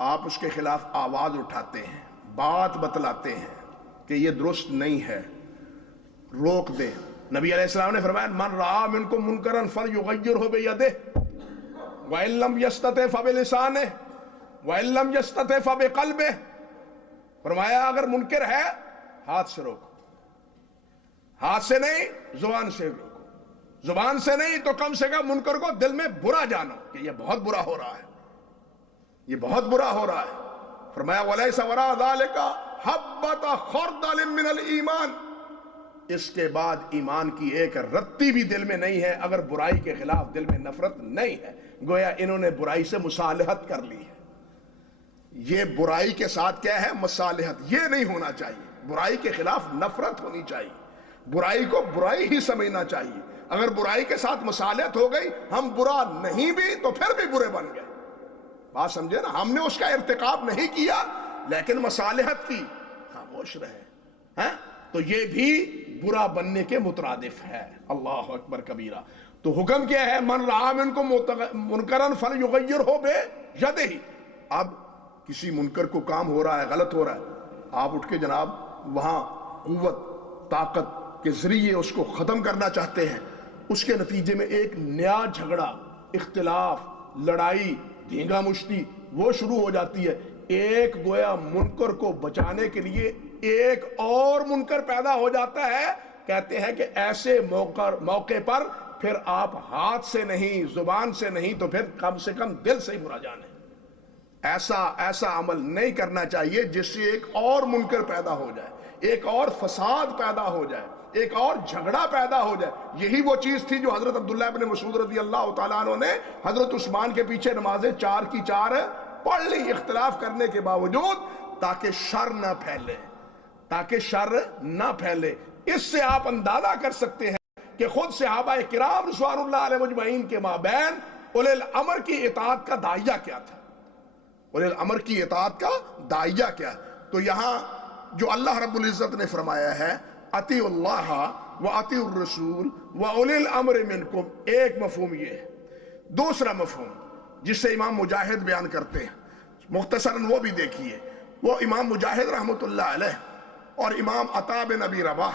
آپ اس کے خلاف آواز اٹھاتے ہیں، بات بتلاتے ہیں کہ یہ درست نہیں ہے، روک دیں۔ نبی علیہ السلام نے فرمایا من رآ منکم منکرا فلیغیرہ بیدہ وإن لم یستطع فبلسانہ وإن لم یستطع فبقلبہ۔ فرمایا اگر منکر ہے ہاتھ سے روکو، ہاتھ سے نہیں زبان سے روکو، زبان سے نہیں تو کم سے کم منکر کو دل میں برا جانو کہ یہ بہت برا ہو رہا ہے، یہ بہت برا ہو رہا ہے۔ فرمایا وَلَيْسَ وَرَاءَ ذَلِكَ حَبَّةَ خَرْدَلٍ مِّنَ الْإِيمَانِ، اس کے بعد ایمان کی ایک رتی بھی دل میں نہیں ہے اگر برائی کے خلاف دل میں نفرت نہیں ہے۔ گویا انہوں نے برائی سے مصالحت کر لی ہے۔ یہ برائی کے ساتھ کیا ہے؟ مصالحت۔ یہ نہیں ہونا چاہیے، برائی کے خلاف نفرت ہونی چاہیے، برائی کو برائی ہی سمجھنا چاہیے۔ اگر برائی کے ساتھ مصالحت ہو گئی، ہم برا نہیں بھی تو پھر بھی برے بن گئے۔ بات سمجھے نا؟ ہم نے اس کا ارتکاب نہیں کیا لیکن مصالحت کی، خاموش رہے، تو یہ بھی برا بننے کے مترادف ہے۔ اللہ اکبر کبیرہ۔ تو حکم کیا ہے؟ من رآ منکم منکرا فلیغیرہ بیدہ۔ اب کسی منکر کو کام ہو رہا ہے، غلط ہو رہا ہے، آپ اٹھ کے جناب وہاں قوت طاقت کے ذریعے اس کو ختم کرنا چاہتے ہیں، اس کے نتیجے میں ایک نیا جھگڑا، اختلاف، لڑائی، دھینگا مشتی وہ شروع ہو جاتی ہے۔ ایک گویا منکر کو بچانے کے لیے ایک اور منکر پیدا ہو جاتا ہے۔ کہتے ہیں کہ ایسے موقع پر پھر آپ ہاتھ سے نہیں، زبان سے نہیں تو پھر کم سے کم دل سے ہی برا جانیں۔ ایسا عمل نہیں کرنا چاہیے جس سے ایک اور منکر پیدا ہو جائے، ایک اور فساد پیدا ہو جائے، ایک اور جھگڑا پیدا ہو جائے۔ یہی وہ چیز تھی جو حضرت عبداللہ ابن مسعود رضی اللہ تعالیٰ عنہ نے حضرت عثمان کے پیچھے نمازیں 4 کی 4 پڑھ لی، اختلاف کرنے کے باوجود، تاکہ شر نہ پھیلے، تاکہ شر نہ پھیلے۔ اس سے آپ اندازہ کر سکتے ہیں کہ خود صحابہ کرام رضوان اللہ علیہ مجمعین کے مابین اولی الامر کی اطاعت کا داعیہ کیا تھا، اولی الامر کی اطاعت کا داعیہ کیا۔ تو یہاں جو اللہ رب العزت نے فرمایا ہے اطیعوا اللہ واطیعوا الرسول واولی الامر منکم، ایک مفہوم یہ ہے۔ دوسرا مفہوم جس سے امام مجاہد بیان کرتے ہیں، مختصراً وہ بھی دیکھیے، وہ امام مجاہد رحمۃ اللہ علیہ اور امام عطا بن ابی رباح،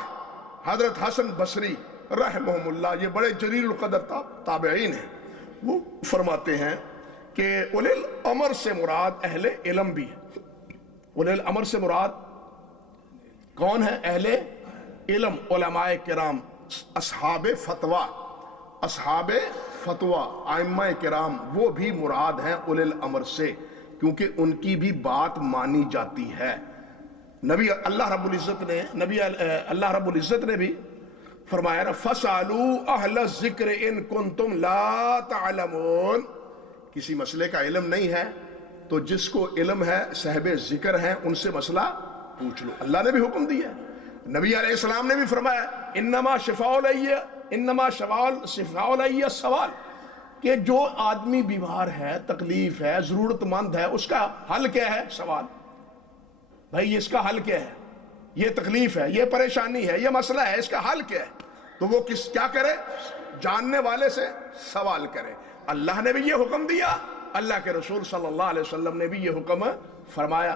حضرت حسن بصری رحمہم اللہ، یہ بڑے جلیل القدر تابعین ہیں، وہ فرماتے ہیں کہ اولی الامر سے مراد اہل علم بھی ہے۔ اولی الامر سے مراد کون ہے؟ اہل علم، علماء کرام، اصحاب فتویٰ، اصحاب فتویٰ، ائمہ کرام، وہ بھی مراد ہیں اولی الامر سے، کیونکہ ان کی بھی بات مانی جاتی ہے۔ اللہ رب العزت نے بھی فرمایا نا فَاسْأَلُوا أَهْلَ الذِّكْرِ إِن كُنتُمْ لَا تَعْلَمُونَ، کسی مسئلے کا علم نہیں ہے تو جس کو علم ہے، صاحب ذکر ہیں، ان سے مسئلہ پوچھ لو۔ اللہ نے بھی حکم دیا ہے۔ نبی علیہ السلام نے بھی فرمایا انما شفاء العی السوال، کہ جو آدمی بیمار ہے، تکلیف ہے، ضرورت مند ہے، اس کا حل کیا ہے؟ سوال. بھائی اس کا حل کیا ہے؟ یہ تکلیف ہے، یہ پریشانی ہے، یہ مسئلہ ہے، اس کا حل کیا ہے؟ تو وہ کیا کرے؟ جاننے والے سے سوال کرے. اللہ نے بھی یہ حکم دیا، اللہ کے رسول صلی اللہ علیہ وسلم نے بھی یہ حکم فرمایا.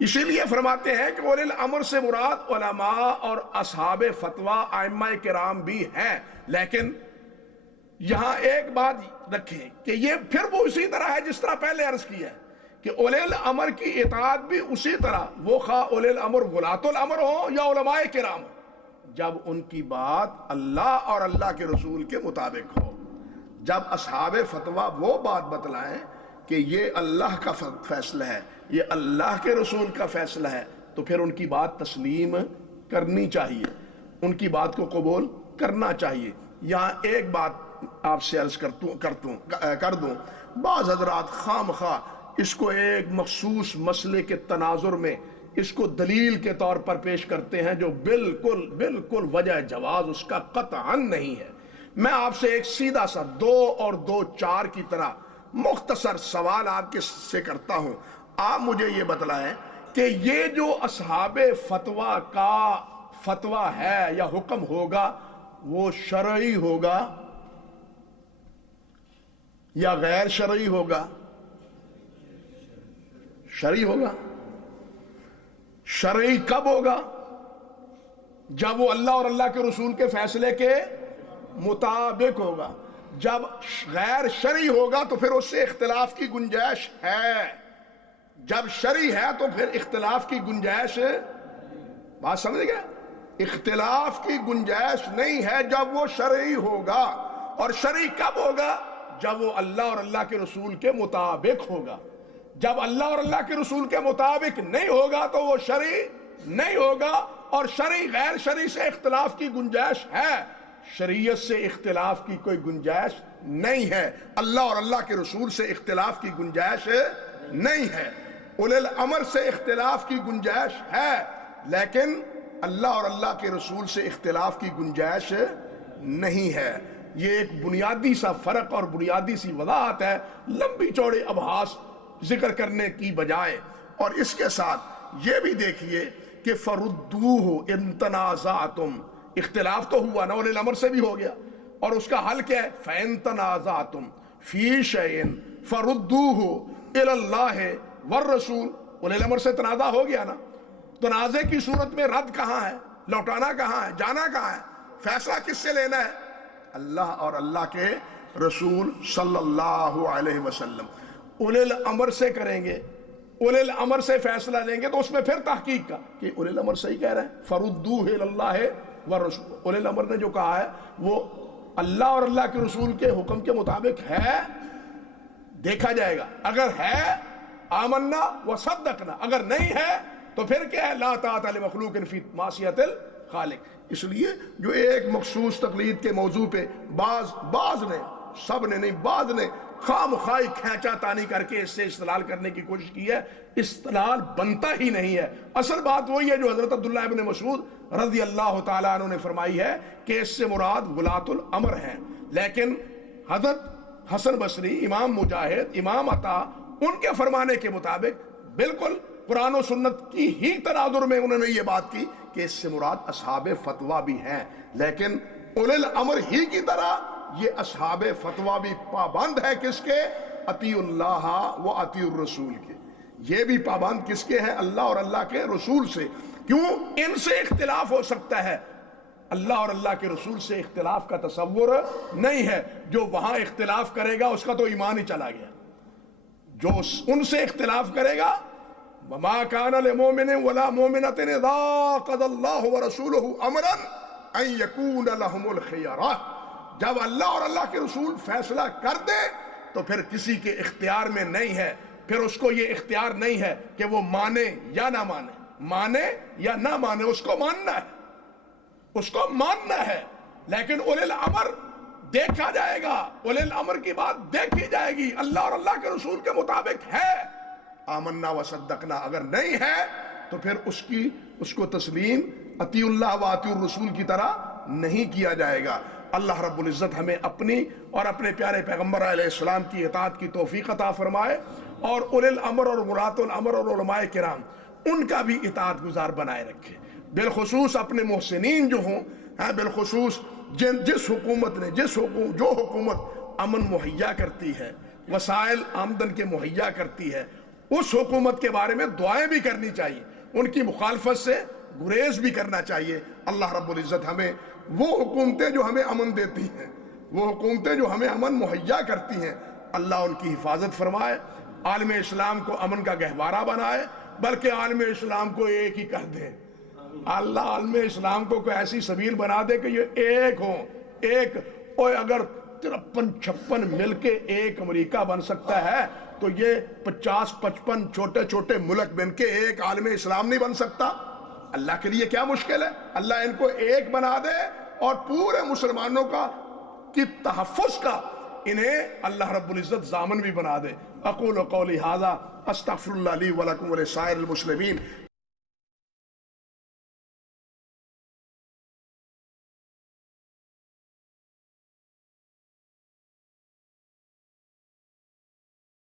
اسی لیے فرماتے ہیں کہ اولی الامر سے مراد علماء اور اصحاب فتویٰ ائمہ کرام بھی ہیں، لیکن یہاں ایک بات رکھیں کہ یہ پھر وہ اسی طرح ہے جس طرح پہلے عرض کیا ہے کہ اولی الامر کی اطاعت بھی اسی طرح، وہ خواہ اولی الامر ولاۃ الامر ہو یا علماء کرام ہو، جب ان کی بات اللہ اور اللہ کے رسول کے مطابق ہو. جب اصحاب فتویٰ وہ بات بتلائیں کہ یہ اللہ کا فیصلہ ہے، یہ اللہ کے رسول کا فیصلہ ہے، تو پھر ان کی بات تسلیم کرنی چاہیے، ان کی بات کو قبول کرنا چاہیے. یہاں ایک بات آپ سے عرض کر دوں، بعض حضرات خام خواہ اس کو ایک مخصوص مسئلے کے تناظر میں اس کو دلیل کے طور پر پیش کرتے ہیں جو بالکل وجہ جواز اس کا قطعاً نہیں ہے. میں آپ سے ایک سیدھا سا 2 اور 2 4 کی طرح مختصر سوال آپ کے سے کرتا ہوں. آپ مجھے یہ بتلائیں کہ یہ جو اصحاب فتویٰ کا فتویٰ ہے یا حکم ہوگا وہ شرعی ہوگا یا غیر شرعی ہوگا؟ شرعی ہوگا. شرعی کب ہوگا؟ جب وہ اللہ اور اللہ کے رسول کے فیصلے کے مطابق ہوگا. جب غیر شرعی ہوگا تو پھر اس سے اختلاف کی گنجائش ہے. جب شرعی ہے تو پھر اختلاف کی گنجائش، بات سمجھ گئے؟ اختلاف کی گنجائش نہیں ہے جب وہ شرعی ہوگا. اور شرعی کب ہوگا؟ جب وہ اللہ اور اللہ کے رسول کے مطابق ہوگا. جب اللہ اور اللہ کے رسول کے مطابق نہیں ہوگا تو وہ شرعی نہیں ہوگا. اور شرعی غیر شرعی سے اختلاف کی گنجائش ہے، شریعت سے اختلاف کی کوئی گنجائش نہیں ہے، اللہ اور اللہ کے رسول سے اختلاف کی گنجائش نہیں ہے. اولی الامر سے اختلاف کی گنجائش ہے، لیکن اللہ اور اللہ کے رسول سے اختلاف کی گنجائش نہیں ہے. یہ ایک بنیادی سا فرق اور بنیادی سی وضاحت ہے، لمبی چوڑی ابحاث ذکر کرنے کی بجائے. اور اس کے ساتھ یہ بھی دیکھیے کہ فردوہ ان تنازعتم، اختلاف تو ہوا نا، اولی الامر سے بھی ہو گیا، اور اس کا حل کیا ہے؟ فَإِن تَنَازَعْتُمْ فِي شَيْءٍ فَرُدُّوهُ إِلَى اللَّهِ وَالرَّسُولِ. اولی الامر سے تنازع ہو گیا نا، تنازع کی صورت میں رد کہاں ہے؟ لوٹانا کہاں ہے؟ جانا کہاں ہے؟ فیصلہ کس سے لینا ہے؟ اللہ اور اللہ کے رسول صلی اللہ علیہ وسلم. اولی الامر سے کریں گے، اولی الامر سے فیصلہ لیں گے تو اس میں پھر تحقیق کا کہ اولی الامر صحیح کہہ رہے ہیں، فَرُدُّوهُ إِلَى اللَّهِ وَالرَّسُولِ. اولی الامر نے جو کہا ہے وہ اللہ اور اللہ کے رسول کے حکم کے مطابق ہے، دیکھا جائے گا. اگر ہے آمنا وصدقنا، اگر نہیں ہے تو پھر کیا ہے؟ لا طاعۃ لمخلوق فی معصیۃ الخالق. اس لیے جو ایک مخصوص تقلید کے موضوع پہ بعض نے، سب نے نہیں، بعض نے خام خواہ کھینچا تانی کر کے اس سے استدلال کرنے کی کوشش کی ہے، استدلال بنتا ہی نہیں ہے. اصل بات وہی ہے جو حضرت عبداللہ ابن مسعود رضی اللہ تعالیٰ عنہ نے فرمائی ہے کہ اس سے مراد ولاۃ الامر ہیں. لیکن حضرت حسن بصری، امام مجاہد، امام عطا، ان کے فرمانے کے مطابق بالکل قرآن و سنت کی ہی تناظر میں انہوں نے یہ بات کی کہ اس سے مراد اصحاب فتویٰ بھی ہیں. لیکن اولی الامر ہی کی طرح یہ اصحاب فتویٰ بھی پابند ہے کس کے؟ اطیعوا اللہ و اطیعوا الرسول کے. یہ بھی پابند کس کے ہیں؟ اللہ اور اللہ کے رسول سے. کیوں؟ ان سے اختلاف ہو سکتا ہے، اللہ اور اللہ کے رسول سے اختلاف کا تصور نہیں ہے. جو وہاں اختلاف کرے گا اس کا تو ایمان ہی چلا گیا. جو ان سے اختلاف کرے گا، وَمَا كَانَ لِمُؤْمِنٍ وَلَا مُؤْمِنَةٍ إِذَا قَضَى اللَّهُ وَرَسُولُهُ أَمْرًا أَن يَكُونَ لَهُمُ الْخِيَرَةُ. جب اللہ اور اللہ کے رسول فیصلہ کر دے تو پھر کسی کے اختیار میں نہیں ہے، پھر اس کو یہ اختیار نہیں ہے کہ وہ مانے یا نہ مانے، مانے یا نہ مانے، اس کو ماننا ہے، اس کو ماننا ہے. لیکن اولی الامر دیکھا جائے گا، اولی الامر کی بات دیکھی جائے گی، اللہ اور اللہ کے رسول کے مطابق ہے، آمنا و صدقنا. اگر نہیں ہے تو پھر اس کو تسلیم اطیع اللہ و اطیع الرسول کی طرح نہیں کیا جائے گا۔ اللہ رب العزت ہمیں اپنی اور اپنے پیارے پیغمبر علیہ السلام کی اطاعت کی توفیق عطا فرمائے، اور اولی الامر اور ولاۃ الامر اور علماء کرام ان کا بھی اطاعت گزار بنائے رکھے، بالخصوص اپنے محسنین جو ہوں، بالخصوص جس حکومت نے جو حکومت امن مہیا کرتی ہے، وسائل آمدن کے مہیا کرتی ہے، اس حکومت کے بارے میں دعائیں بھی کرنی چاہیے، ان کی مخالفت سے گریز بھی کرنا چاہیے۔ اللہ رب العزت ہمیں وہ حکومتیں جو ہمیں امن دیتی ہیں، وہ حکومتیں جو ہمیں امن مہیا کرتی ہیں، اللہ ان کی حفاظت فرمائے، عالم اسلام کو امن کا گہوارہ بنائے، بلکہ عالم اسلام کو ایک ہی کر دے۔ اللہ عالم اسلام کو کوئی ایسی سبیل بنا دے کہ یہ ایک ہو، ایک، اور اگر 53-56 مل کے ایک امریکہ بن سکتا ہے تو یہ 50-55 چھوٹے چھوٹے ملک بن کے ایک عالم اسلام نہیں بن سکتا؟ اللہ کے لیے کیا مشکل ہے؟ اللہ ان کو ایک بنا دے اور پورے مسلمانوں کی تحفظ کا انہیں اللہ رب العزت ضامن بھی بنا دے۔ اقول قولی ھذا استغفر اللہ لی ولکم ولسائر المسلمین